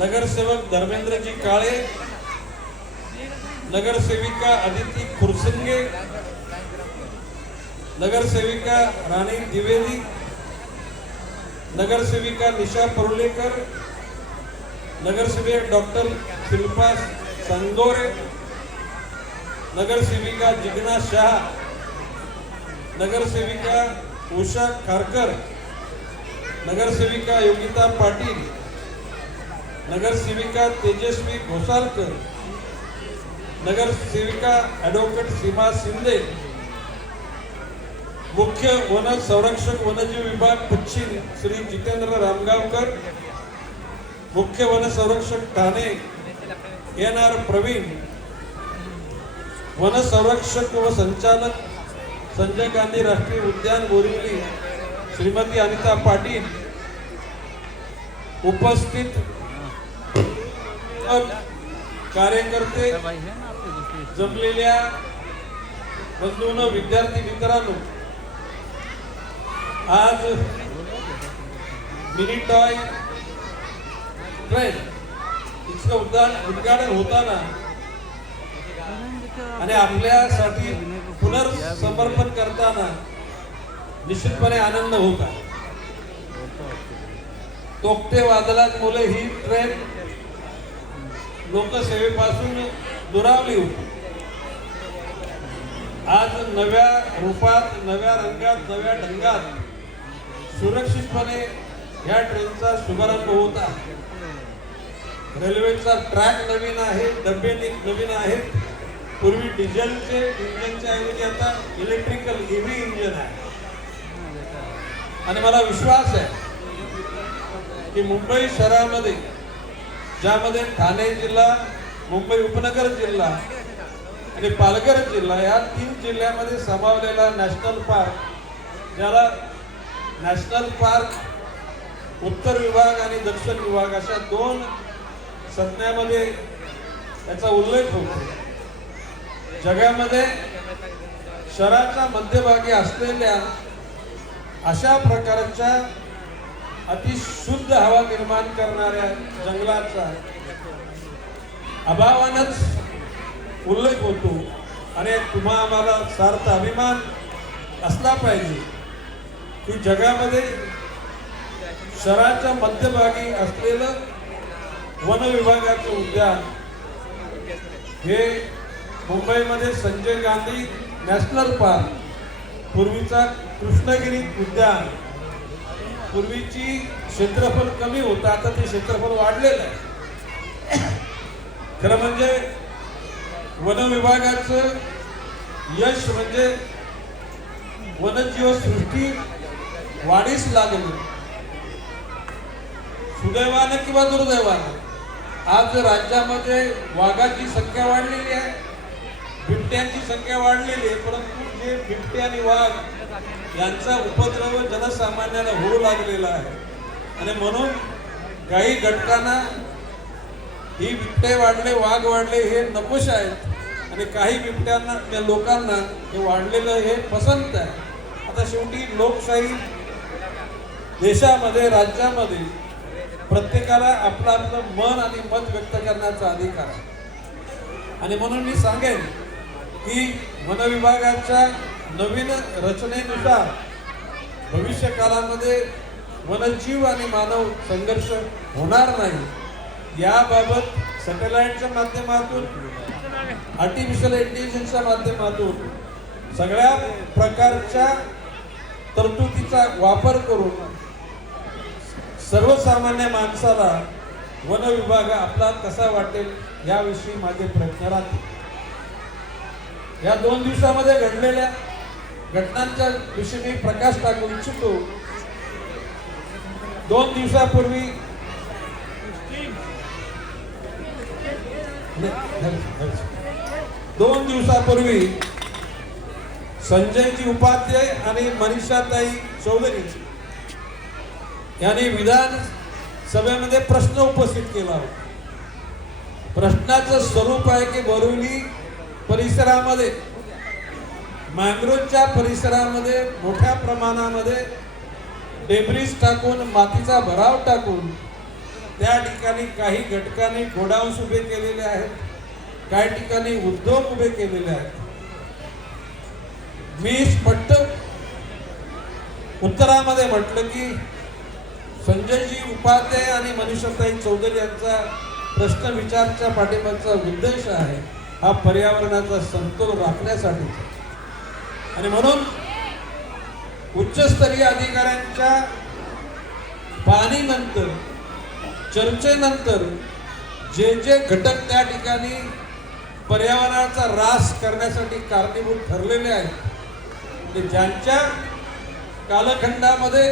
नगरसेवक धर्मेंद्रजी काळे, नगरसेविका अदिती खुरसंगे, नगरसेविका राणी द्विवेदी, नगरसेविका निशा परुलेकर, नगरसेवक डॉक्टर शिल्पा संगोरे, नगरसेविका जिग्ना शाह, नगरसेविका उषा खारकर, नगरसेविका योगिता पाटील, नगरसेविका तेजस्वी घोसाळकर, नगरसेविका ॲडव्होकेट सीमा शिंदे, मुख्य वन संरक्षक वन्यजीव विभाग पश्चिम श्री जितेंद्र रामगावकर, मुख्य वन संरक्षक ठाणे NR प्रवीण, वन संरक्षक व संचालक संजय गांधी राष्ट्रीय उद्यान बोरिवली श्रीमती अनिता पाटील, उपस्थित कार्यकर्ते, जमलेल्या बंधूंनो, विद्यार्थी मित्रांनो, आज मिनी टॉय ट्रेन इसचं उद्घाटन होताना आणि आपल्यासाठी पुनर्समर्पण करताना निश्चितपणे आनंद होता. तोक्ते वादळात मुले ही ट्रेन लोकसेवेपासून दुरावली होती. आज नव्या रूपात, नव्या रंगात, नव्या ढंगात सुरक्षितपणे या ट्रेनचा शुभारंभ होत आहे. रेल्वेचा ट्रॅक नवीन आहे, डबे नवीन आहेत. पूर्वी डिझेलचे इंजिनच्या ऐवजी आता इलेक्ट्रिकल EV इंजिन आहे. आणि मला विश्वास आहे की मुंबई शहरामध्ये, ज्यामध्ये ठाणे जिल्हा, मुंबई उपनगर जिल्हा आणि पालघर जिल्हा या 3 जिल्ह्यामध्ये समावलेला नॅशनल पार्क, ज्याला नॅशनल पार्क उत्तर विभाग आणि दक्षिण विभाग अशा 2 संज्ञामध्ये याचा उल्लेख होतो. जगामध्ये शहराच्या मध्यभागी असलेल्या अशा प्रकारच्या अतिशुद्ध हवा निर्माण करणाऱ्या जंगलाचा अभावानच उल्लेख होतो. आणि तुम्हा आम्हाला सार्थ अभिमान असला पाहिजे की जगामध्ये शहराच्या मध्यभागी असलेलं वन विभागाचं उद्यान हे मुंबईमध्ये संजय गांधी नॅशनल पार्क, पूर्वीचा कृष्णगिरी उद्यान, पूर्वीची क्षेत्रफळ कमी होतं, आता ते क्षेत्रफळ वाढलेलं आहे. खरं म्हणजे वन विभागाचं यश म्हणजे वन्यजीव सृष्टी वाढीस लागली. सुदैवानं किंवा दुर्दैवानं आज राज्यामध्ये वाघाची संख्या वाढलेली आहे, बिबट्यांची संख्या वाढलेली आहे. परंतु जे बिबटे आणि वाघ यांचा उपद्रव जनसामान्याला होऊ लागलेला आहे. आणि म्हणून काही घटकांना ही बिबटे वाढले, वाघ वाढले हे नकोश आहेत आणि काही बिबट्यांना, लोकांना हे वाढलेलं हे पसंत आहे. आता शेवटी लोकशाही देशामध्ये, राज्यामध्ये प्रत्येकाला आपलं आपलं मन आणि मत व्यक्त करण्याचा अधिकार आहे. आणि म्हणून मी सांगेन की वन विभागाच्या नवीन रचनेनुसार भविष्य काळामध्ये वनजीव आणि मानव संघर्ष होणार नाही. याबाबत सॅटेलाइटच्या माध्यमातून, आर्टिफिशियल इंटेलिजन्सच्या माध्यमातून सगळ्या प्रकारच्या तरतुदीचा वापर करून सर्वसामान्य माणसाला वन विभाग आपला कसा वाटेल याविषयी माझे प्रयत्न राहतील. या 2 दिवसामध्ये घडलेल्या घटनांच्या विषयी मी प्रकाश टाकू इच्छितो. 2 दिवसापूर्वी संजयजी उपाध्याय आणि मनीषाताई चौधरी यांनी विधान सभेमध्ये प्रश्न उपस्थित केला होता. प्रश्नाचं स्वरूप आहे की बोरिवली परिसरामध्ये, मँग्रोवच्या परिसरामध्ये मोठ्या प्रमाणामध्ये डेब्रिज टाकून, मातीचा भराव टाकून त्या ठिकाणी काही घटकांनी गोडाऊन्स उभे केलेले आहेत, काही ठिकाणी उद्योग उभे केलेले आहेत. मी स्पष्ट उत्तरामध्ये म्हटलं की संजयजी उपाध्याय आणि मनीषाताई चौधरी यांचा प्रश्न विचारच्या पाठिंबाचा उद्देश आहे हा पर्यावरणाचा समतोल राखण्यासाठी. आणि म्हणून उच्चस्तरीय अधिकाऱ्यांच्या पाहणीनंतर, चर्चेनंतर जे जे घटक त्या ठिकाणी पर्यावरणाचा ऱ्हास करण्यासाठी कारणीभूत ठरलेले आहेत. म्हणजे ज्यांच्या कालखंडामध्ये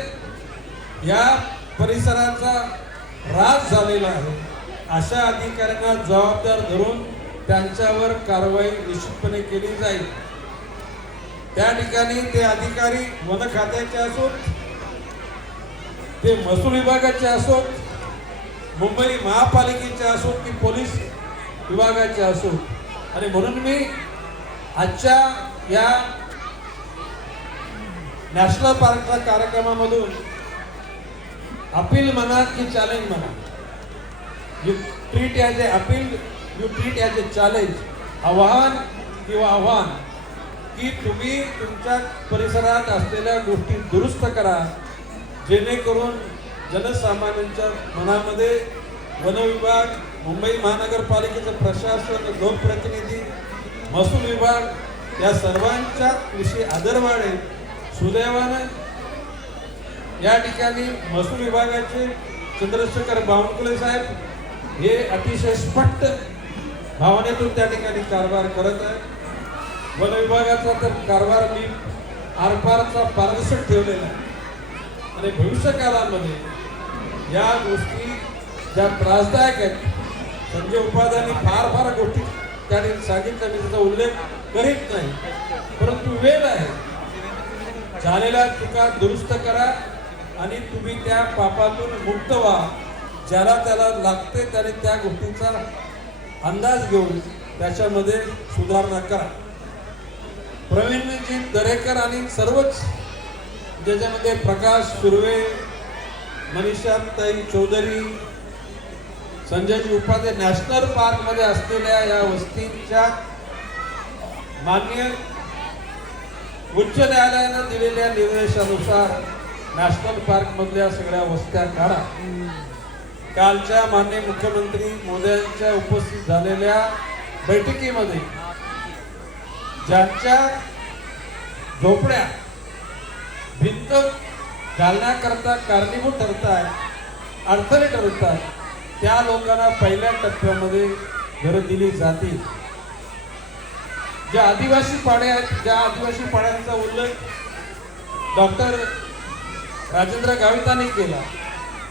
या परिसराचा ऱ्हास झालेला आहे अशा अधिकाऱ्यांना जबाबदार धरून त्यांच्यावर कारवाई निश्चितपणे केली जाईल. त्या ठिकाणी ते अधिकारी वन खात्याचे असोत, ते महसूल विभागाचे असोत, मुंबई महापालिकेचे असोत की पोलीस विभागाचे असोत. आणि म्हणून मी आजच्या या नॅशनल पार्कच्या कार्यक्रमामधून अपील म्हणा की चॅलेंज म्हणा, you treat as A appeal, you treat as A challenge, आव्हान किंवा आव्हान, की तुम्ही तुमच्या परिसरात असलेल्या गोष्टी दुरुस्त करा जेणेकरून जनसामान्यांच्या मनामध्ये वन विभाग, मुंबई महानगरपालिकेचं प्रशासन, लोकप्रतिनिधी, महसूल विभाग या सर्वांच्या विषयी आदर वाढेल. सुदैवानं या ठिकाणी महसूल विभागाचे चंद्रशेखर बावनकुळे साहेब हे अतिशय स्पष्ट भावनेतून त्या ठिकाणी कारभार करत आहे. वन विभागाचा तर कारभार मी आरपारचा पारदर्शक ठेवलेला आहे. आणि भविष्य काळामध्ये या गोष्टी ज्या त्रासदायक आहेत, संजय उपाध्यायांनी फार गोष्टी त्या ठिकाणी सांगितल्या, मी त्याचा उल्लेख करीत नाही, परंतु वेळ आहे. झालेल्या चुका दुरुस्त करा आणि तुम्ही त्या पापातून मुक्त व्हा. ज्याला त्याला लागते त्याने त्या गोष्टीचा अंदाज घेऊन त्याच्यामध्ये सुधारणा करा. प्रवीणजी दरेकर आणि सर्वच ज्याच्यामध्ये प्रकाश सुर्वे, मनीषाताई चौधरी, संजयजी उपाध्याय नॅशनल पार्क मध्ये असलेल्या या वस्तींच्या मान्य उच्च न्यायालयानं दिलेल्या निर्देशानुसार नॅशनल पार्क मधल्या सगळ्या वस्त्या काढा. कालच्या माननीय मुख्यमंत्री मोदयांच्या उपस्थित झालेल्या बैठकीमध्ये ज्यांच्या झोपड्या भिंत घालण्याकरता कारणीभूत ठरतात, अडथळे ठरतात, त्या लोकांना पहिल्या टप्प्यामध्ये घरं दिली जातील. ज्या आदिवासी पाड्या आहेत, ज्या आदिवासी पाड्यांचा उल्लेख डॉक्टर राजेंद्र गावितांनी केला,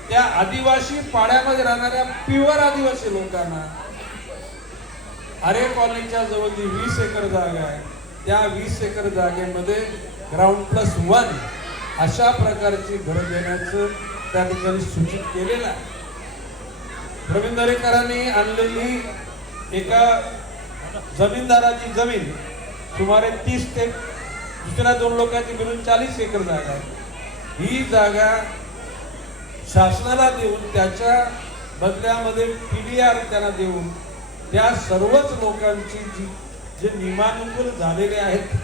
त्या आदिवासी पाड्यामध्ये राहणाऱ्या प्युअर आदिवासी लोकांना आरे कॉलनीच्या जवळ जी 20 एकर जागा आहे, त्या 20 एकर जागेमध्ये ग्राउंड+1 अशा प्रकारची घरं देण्याचं त्या ठिकाणी सूचित केलेलं आहे. प्रवीण दरेकरांनी आणलेली एका जमीनदाराची जमीन सुमारे 30 ते दुसऱ्या 2 लोकांची मिळून 40 एकर जागा आहे. ही जागा शासनाला देऊन त्याच्या बदल्यामध्ये PDR त्यांना देऊन त्या सर्वच लोकांची जे नियमानुकूल झालेले आहेत,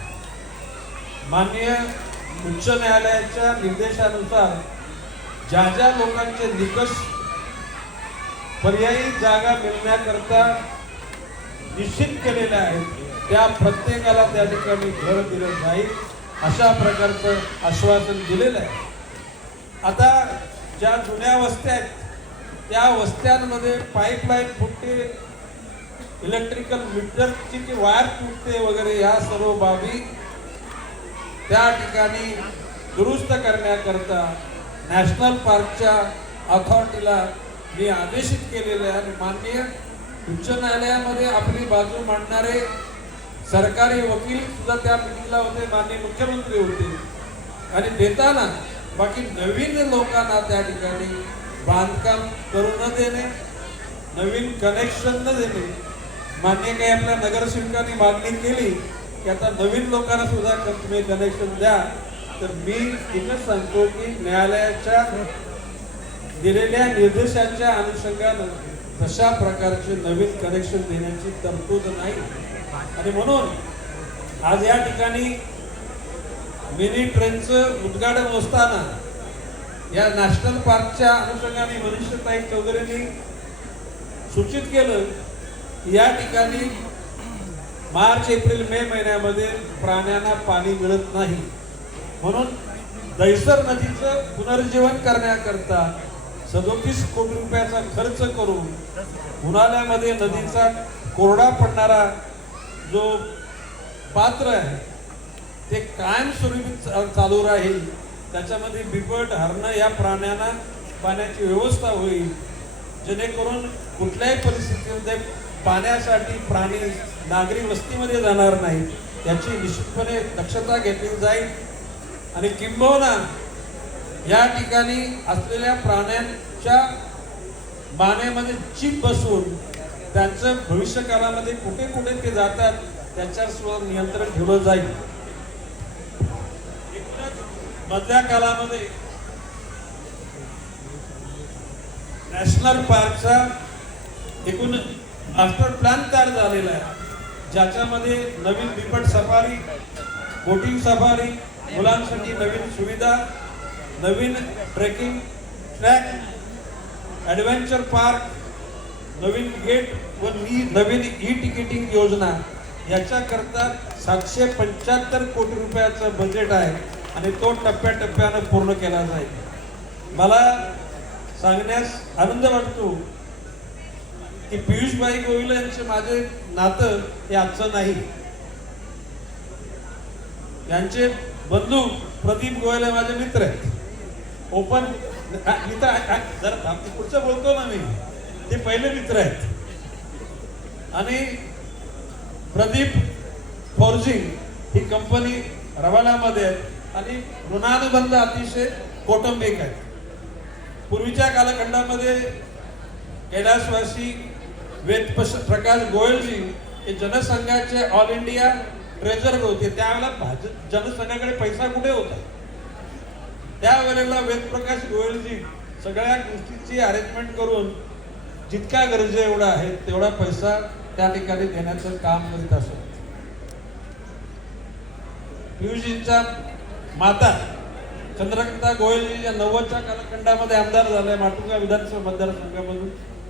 माननीय उच्च न्यायालयाच्या निर्देशानुसार ज्या लोकांचे निकष पर्यायी जागा मिळण्याकरता निश्चित केलेले आहेत, त्या प्रत्येकाला त्या ठिकाणी घर दिलं जाईल अशा प्रकारचं आश्वासन दिलेलं आहे. आता ज्या जुन्या वस्त्या आहेत त्या वस्त्यांमध्ये पाईपलाईन फुटते, इलेक्ट्रिकल मीटरची की वायर तुटते वगैरे, या सर्व बाबी त्या ठिकाणी दुरुस्त करण्याकरता नॅशनल पार्कच्या अथॉरिटीला मी आदेशित केलेले आहे. आणि माननीय उच्च न्यायालयामध्ये आपली बाजू मांडणारे सरकारी वकील सुद्धा त्या मीटिंगला होते, माननीय मुख्यमंत्री होते. आणि देताना बाकी नवीन लोकांना त्या ठिकाणी बांधकाम करू न देणे, नवीन कनेक्शन न देणे. मान्य काही आपल्या नगरसेवकांनी मागणी केली की आता नवीन लोकांना सुद्धा तुम्ही कनेक्शन द्या, तर मी इथंच सांगतो की न्यायालयाच्या दिलेल्या निर्देशांच्या अनुषंगानं तशा प्रकारचे नवीन कनेक्शन देण्याची तरतूद नाही. आणि म्हणून आज या ठिकाणी मिनी ट्रेनचं उद्घाटन असताना या नॅशनल पार्कच्या अनुषंगाने मनीषाताई चौधरींनी सूचित केलं की या ठिकाणी मार्च, एप्रिल, मे महिन्यामध्ये प्राण्यांना पाणी मिळत नाही, म्हणून दहिसर नदीचं पुनर्जीवन करण्याकरता 37 कोटी रुपयाचा खर्च करून उन्हाळ्यामध्ये नदीचा कोरडा पडणारा जो पात्र आहे ते कायमस्वरूपी चालू राहील. त्याच्यामध्ये बिबट, हरणं या प्राण्यांना पाण्याची व्यवस्था होईल, जेणेकरून कुठल्याही परिस्थितीमध्ये पाण्यासाठी प्राणी नागरी वस्तीमध्ये जाणार नाही याची निश्चितपणे दक्षता घेतली जाईल. आणि किंबहुना या ठिकाणी असलेल्या प्राण्यांच्या बाणेमध्ये चिप बसवून त्यांचं भविष्य काळामध्ये कुठे कुठे ते जातात त्याच्यावर नियंत्रण ठेवलं जाईल. मधल्या काळामध्ये नॅशनल पार्कचा एकूण मास्टर प्लॅन तयार झालेला आहे, ज्याच्यामध्ये नवीन बिबट सफारी, बोटिंग सफारी, मुलांसाठी नवीन सुविधा, नवीन ट्रेकिंग ट्रॅक, ॲडव्हेंचर पार्क, नवीन गेट व नवीन ई तिकिटिंग योजना याच्याकरता 775 कोटी रुपयाचं बजेट आहे आणि तो टप्प्याटप्प्यानं पूर्ण केला जाईल. मला सांगण्यास आनंद वाटतो की पियुषभाई गोयल यांचे माझे नातं हे आजचं नाही. यांचे बंधू प्रदीप गोयल हे माझे मित्र आहेत. ओपन मित्र जरा पुढचं बोलतो ना मी, ते पहिले मित्र आहेत. आणि प्रदीप फॉर्जिंग ही कंपनी रवाडामध्ये आहे आणि ऋणानुबंध अतिशय कौटुंबिक आहेत. पूर्वीच्या कालखंडामध्ये कैलासवासी वेद प्रकाश गोयलजी हे जनसंघाचे ऑल इंडिया ट्रेझरर होते. त्यावेळेला जनसंघाकडे पैसा कुठे होता? त्यावेळेला वेदप्रकाश गोयलजी सगळ्या गोष्टीची अरेंजमेंट करून जितका गरजे एवढा आहे तेवढा पैसा त्या ठिकाणी देण्याचं काम करीत असत. पियुषजींच्या माता चंद्रकांता गोयलजी या 90च्या कालखंडामध्ये आमदार झाल्या माटुंगा विधानसभा मतदारसंघामधून.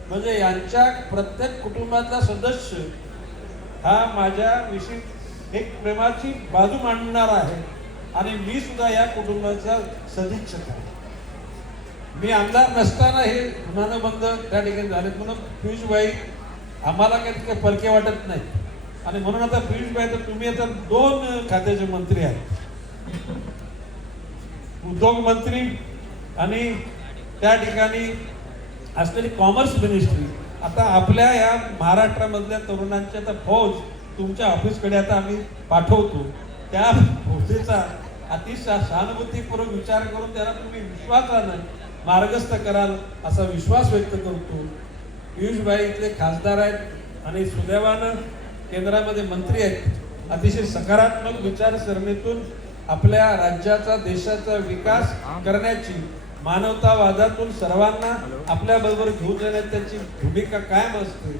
म्हणजे यांच्या प्रत्येक कुटुंबाचा सदस्य हा माझ्या विषयी एक प्रेमाची बाजू मांडणार आहे आणि मी सुद्धा या कुटुंबाचा सदिच्छक आहे. मी आमदार नसताना हे ऋणानुबंध त्या ठिकाणी झाले म्हणून पियुषभाई आम्हाला काही परके वाटत नाही. आणि म्हणून आता पियुषभाई तर तुम्ही आता 2 खात्याचे मंत्री आहेत, उद्योग मंत्री आणि त्या ठिकाणी असलेली कॉमर्स मिनिस्ट्री. आता आपल्या या महाराष्ट्रामधल्या तरुणांची आता फौज तुमच्या ऑफिसकडे आता आम्ही पाठवतो. त्या फौजेचा अतिशय सहानुभूतीपूर्वक विचार करून त्याला तुम्ही विश्वासानं मार्गस्थ कराल असा विश्वास व्यक्त करतो. पियुषभाई इथले खासदार आहेत आणि सुदैवानं केंद्रामध्ये मंत्री आहेत. अतिशय सकारात्मक विचारसरणीतून आपल्या राज्याचा देशाचा विकास करण्याची, मानवतावादातून सर्वांना आपल्या बरोबर घेऊन जाण्याची त्याची भूमिका कायम असते.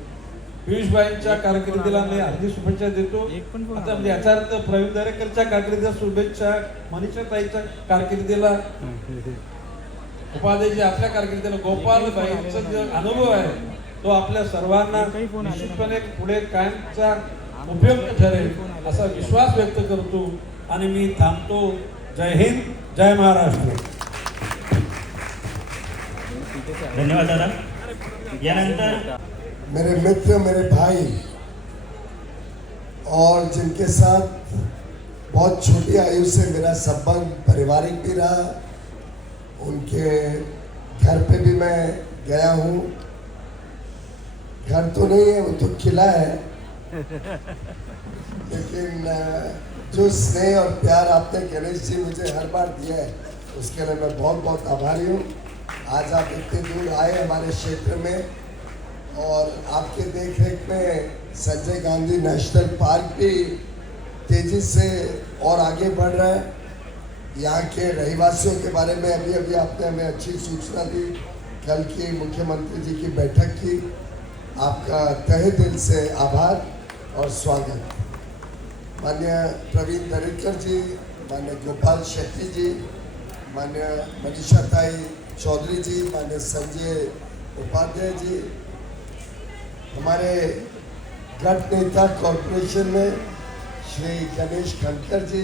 पियुषभाईंच्या कारकिर्दीला मी हार्दिक शुभेच्छा देतो. आता याचा अर्थ प्रवीण दरेकरच्या कारकिर्दीला शुभेच्छा, मनीषाताईच्या कारकिर्दीला, उपाध्यायजी आपल्या कारकिर्दीला, गोपालबाईंचा जो अनुभव आहे तो आपल्या सर्वांना निश्चितपणे पुढे कायमचा उपयुक्त ठरेल असा विश्वास व्यक्त करतो आणि मी थांबतो. जय हिंद, जय महाराष्ट्र. धन्यवाद दादा. यानंतर मेरे मित्र, मेरे भाई और जिनके साथ बहुत छोटी आयु से मेरा संबंध पारिवारिक भी रहा, उनके घर पे भी मैं गया हूँ. घर तो नहीं है, वो तो किला है, लेकिन जो स्नेह और प्यार आपने गणेश जी मुझे हर बार दिया है उसके लिए मैं बहुत बहुत आभारी हूँ. आज आप इतने दूर आए हमारे क्षेत्र में और आपके देखरेख में संजय गांधी नेशनल पार्क भी तेजी से और आगे बढ़ रहा है. यहाँ के रहवासियों के बारे में अभी अभी आपने हमें अच्छी सूचना दी. कल की मुख्यमंत्री जी की बैठक की, आपका तहे दिल से आभार और स्वागत. माननीय प्रवीण दरेकर जी, माननीय गोपाल शेट्टी जी, माननीय मनीषाताई चौधरी जी, माननीय संजय उपाध्याय जी, हमारे गट नेता कॉरपोरेशन में श्री गणेश खनकर जी,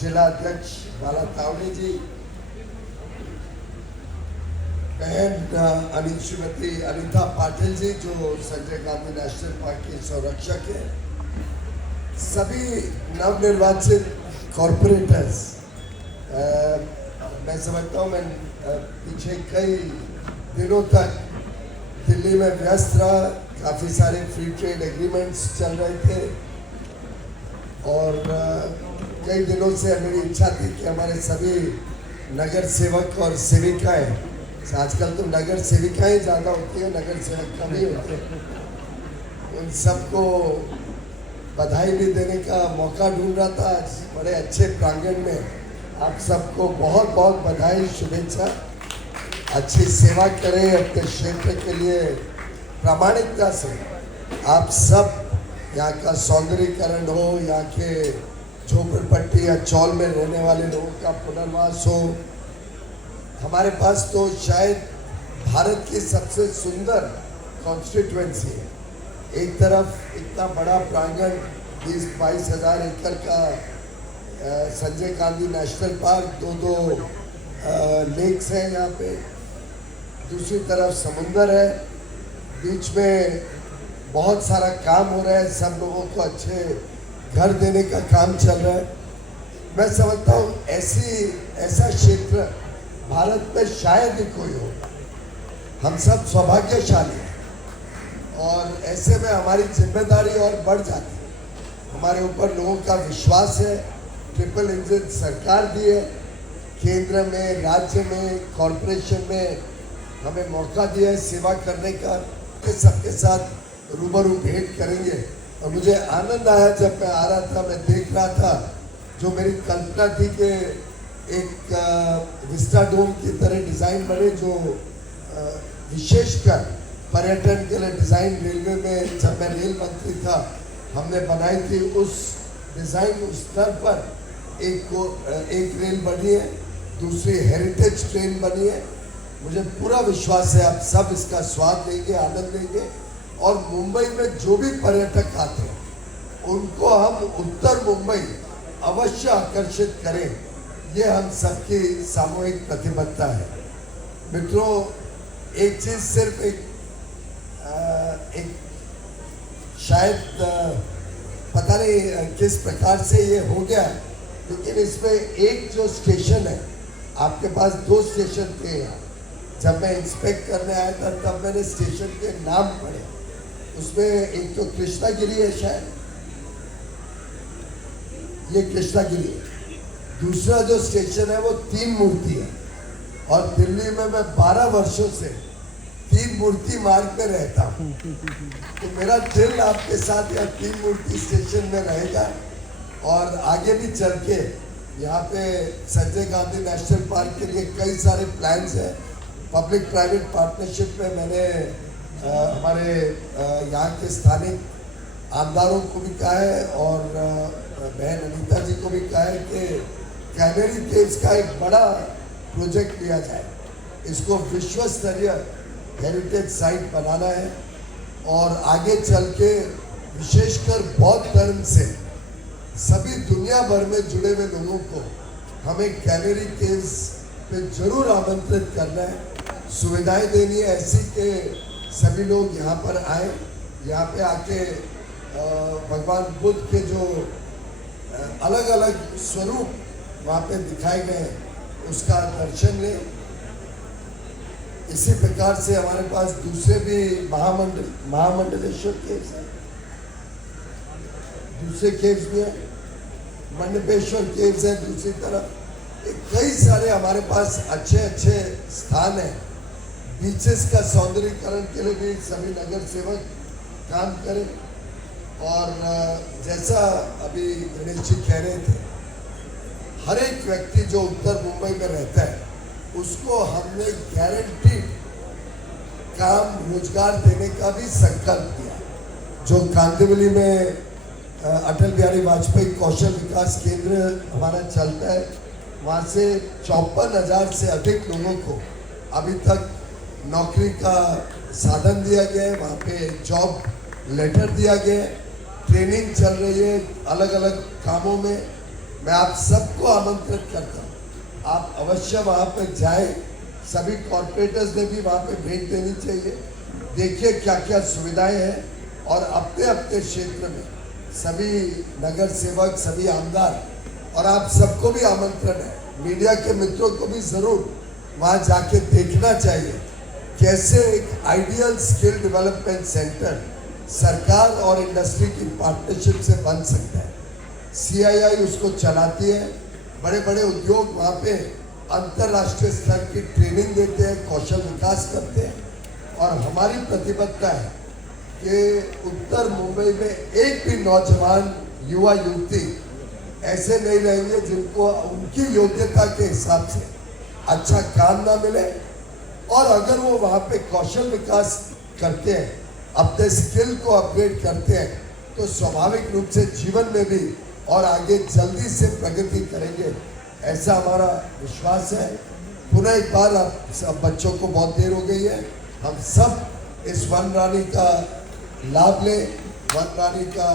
जिला अध्यक्ष बाला तावड़े जी, बहन श्रीमती अनिता पाटिल जी जो संजय गांधी नेशनल पार्क की संरक्षक है, सभी नवनिर्वाचित कॉरपोरेटर्स, मैं समझता हूँ मैं पीछे कई दिनों तक दिल्ली में व्यस्त रहा, काफ़ी सारे फ्री ट्रेड एग्रीमेंट्स चल रहे थे और कई दिनों से मेरी इच्छा थी कि हमारे सभी नगर सेवक और सेविकाएं, आजकल तो नगर सेविकाएं ज़्यादा होती है, नगर सेवक कम ही होते हैं, उन सबको बधाई भी देने का मौका ढूंढ रहा था। आज बड़े अच्छे प्रांगण में आप सबको बहुत बहुत बधाई, शुभेच्छा। अच्छी सेवा करें अपने क्षेत्र के लिए प्रामाणिकता से। आप सब यहाँ का सौंदर्यीकरण हो, यहाँ के झोपड़पट्टी या चौल में रहने वाले लोगों का पुनर्वास हो। हमारे पास तो शायद भारत की सबसे सुंदर कॉन्स्टिट्यूएंसी है। एक तरफ इतना बड़ा प्रांगण 20-22 हज़ार एकड़ का संजय गांधी नेशनल पार्क, दो लेक्स हैं यहाँ पे, दूसरी तरफ समुंदर है, बीच में बहुत सारा काम हो रहा है, सब लोगों को अच्छे घर देने का काम चल रहा है। मैं समझता हूँ ऐसा क्षेत्र भारत में शायद ही कोई हो। हम सब सौभाग्यशाली हैं और ऐसे में हमारी जिम्मेदारी और बढ़ जाती है। हमारे ऊपर लोगों का विश्वास है, ट्रिपल इंजन सरकार भी है, केंद्र में, राज्य में, कॉरपोरेशन में हमें मौका दिया है सेवा करने का। के सबके साथ रूबरू भेंट करेंगे और मुझे आनंद आया जब मैं आ रहा था, मैं देख रहा था जो मेरी कल्पना थी कि एक विस्टाडोम की तरह डिज़ाइन बने, जो विशेषकर पर्यटन के लिए डिज़ाइन रेलवे में जब मैं रेल मंत्री था हमने बनाई थी। उस डिज़ाइन उस स्तर पर एक रेल बनी है, दूसरी हेरिटेज ट्रेन बनी है। मुझे पूरा विश्वास है आप सब इसका स्वाद लेंगे, आनंद लेंगे और मुंबई में जो भी पर्यटक आते हैं उनको हम उत्तर मुंबई अवश्य आकर्षित करें, ये हम सबकी सामूहिक प्रतिबद्धता है। मित्रों, एक चीज़ सिर्फ एक शायद पता नहीं किस प्रकार से ये हो गया, लेकिन इसमें एक जो स्टेशन है, आपके पास 2 स्टेशन थे यहाँ। जब मैं इंस्पेक्ट करने आया था तब मैंने स्टेशन के नाम पढ़े, उसमें एक तो कृष्णागिरी है, शायद ये कृष्णागिरी है। दूसरा जो स्टेशन है वो 3 मूर्ति है और दिल्ली में मैं 12 वर्षों से 3 मूर्ति मार्ग में रहता हूँ, तो मेरा दिल आपके साथ यहाँ 3 मूर्ति स्टेशन में रहेगा और आगे भी चल के यहाँ पे संजय गांधी नेशनल पार्क के लिए कई सारे प्लान्स हैं। पब्लिक प्राइवेट पार्टनरशिप में मैंने हमारे यहाँ के स्थानिक आमदारों को भी कहा है और बहन अनीता जी को भी कहा है कि कैनेरी केव्स का एक बड़ा प्रोजेक्ट लिया जाए, इसको विश्व स्तरीय हेरिटेज साइट बनाना है और आगे चल के विशेषकर बौद्ध धर्म से सभी दुनिया भर में जुड़े हुए लोगों को हमें कैनेरी केव्स पे जरूर आमंत्रित करना है, सुविधाएं देनी है ऐसी कि सभी लोग यहाँ पर आए, यहाँ पे आके भगवान बुद्ध के जो अलग अलग स्वरूप वहाँ पे दिखाए गए उसका दर्शन लें। इसी प्रकार से हमारे पास दूसरे भी महामंडलेश्वर केव्स हैं, दूसरे केव्स भी हैं, मंडपेश्वर केव्स हैं दूसरी तरफ। कई सारे हमारे पास अच्छे अच्छे स्थान हैं। बीचेस का सौंदर्यीकरण के लिए भी सभी नगर सेवक काम करें और जैसा अभी गणेश जी कह रहे थे, हर एक व्यक्ति जो उत्तर मुंबई में रहता है उसको हमने गारंटीड काम रोजगार देने का भी संकल्प दिया। जो कांदिवली में अटल बिहारी वाजपेयी कौशल विकास केंद्र हमारा चलता है, वहाँ से 54,000 से अधिक लोगों को अभी तक नौकरी का साधन दिया गया है, वहाँ पे जॉब लेटर दिया गया है, ट्रेनिंग चल रही है अलग अलग कामों में। मैं आप सबको आमंत्रित करता हूँ, आप अवश्य वहाँ पर जाएं। सभी कॉर्पोरेटर्स ने भी वहाँ पे भेंट देनी चाहिए, देखिए क्या क्या सुविधाएं हैं और अपने अपने क्षेत्र में सभी नगर सेवक, सभी आमदार और आप सबको भी आमंत्रण है, मीडिया के मित्रों को भी जरूर वहाँ जाके देखना चाहिए कैसे एक आइडियल स्किल डेवलपमेंट सेंटर सरकार और इंडस्ट्री की पार्टनरशिप से बन सकता है। CII उसको चलाती है, बड़े बड़े उद्योग वहाँ पे अंतर्राष्ट्रीय स्तर की ट्रेनिंग देते हैं, कौशल विकास करते हैं और हमारी प्रतिबद्धता है कि उत्तर मुंबई में एक भी नौजवान युवा युवती ऐसे नहीं रहेंगे जिनको उनकी योग्यता के हिसाब से अच्छा काम ना मिले और अगर वो वहाँ पे कौशल विकास करते हैं, अपने स्किल को अपग्रेड करते हैं तो स्वाभाविक रूप से जीवन में भी और आगे जल्दी से प्रगति करेंगे, ऐसा हमारा विश्वास है। पुनः एक बार आप सब बच्चों को बहुत देर हो गई है, हम सब इस वन रानी का लाभ लें, वन रानी का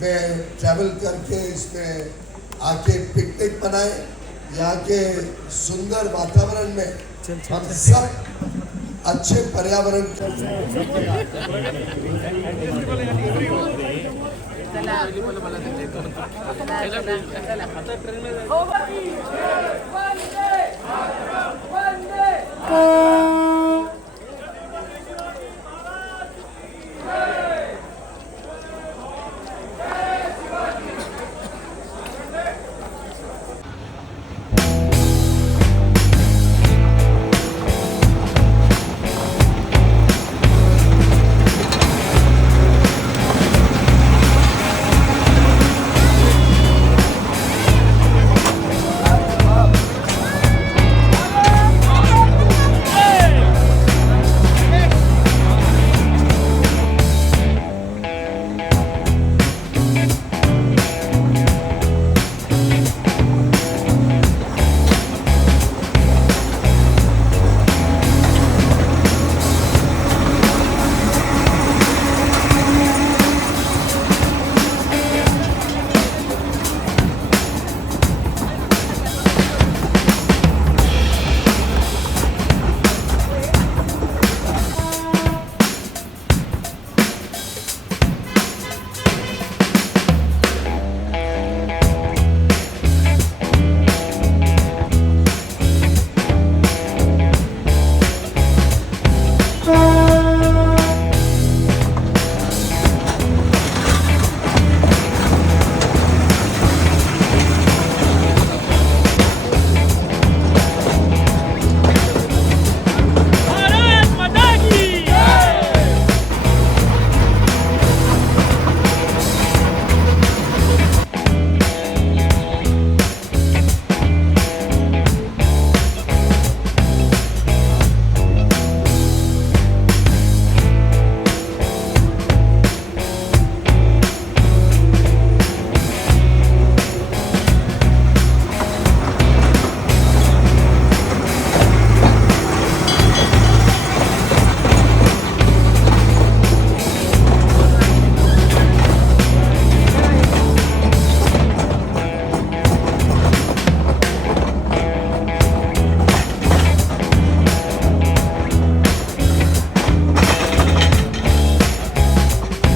में ट्रैवल करके इसमें आके पिकनिक मनाएं, यहाँ के सुंदर वातावरण में हम सब अच्छे पर्यावरण वंदे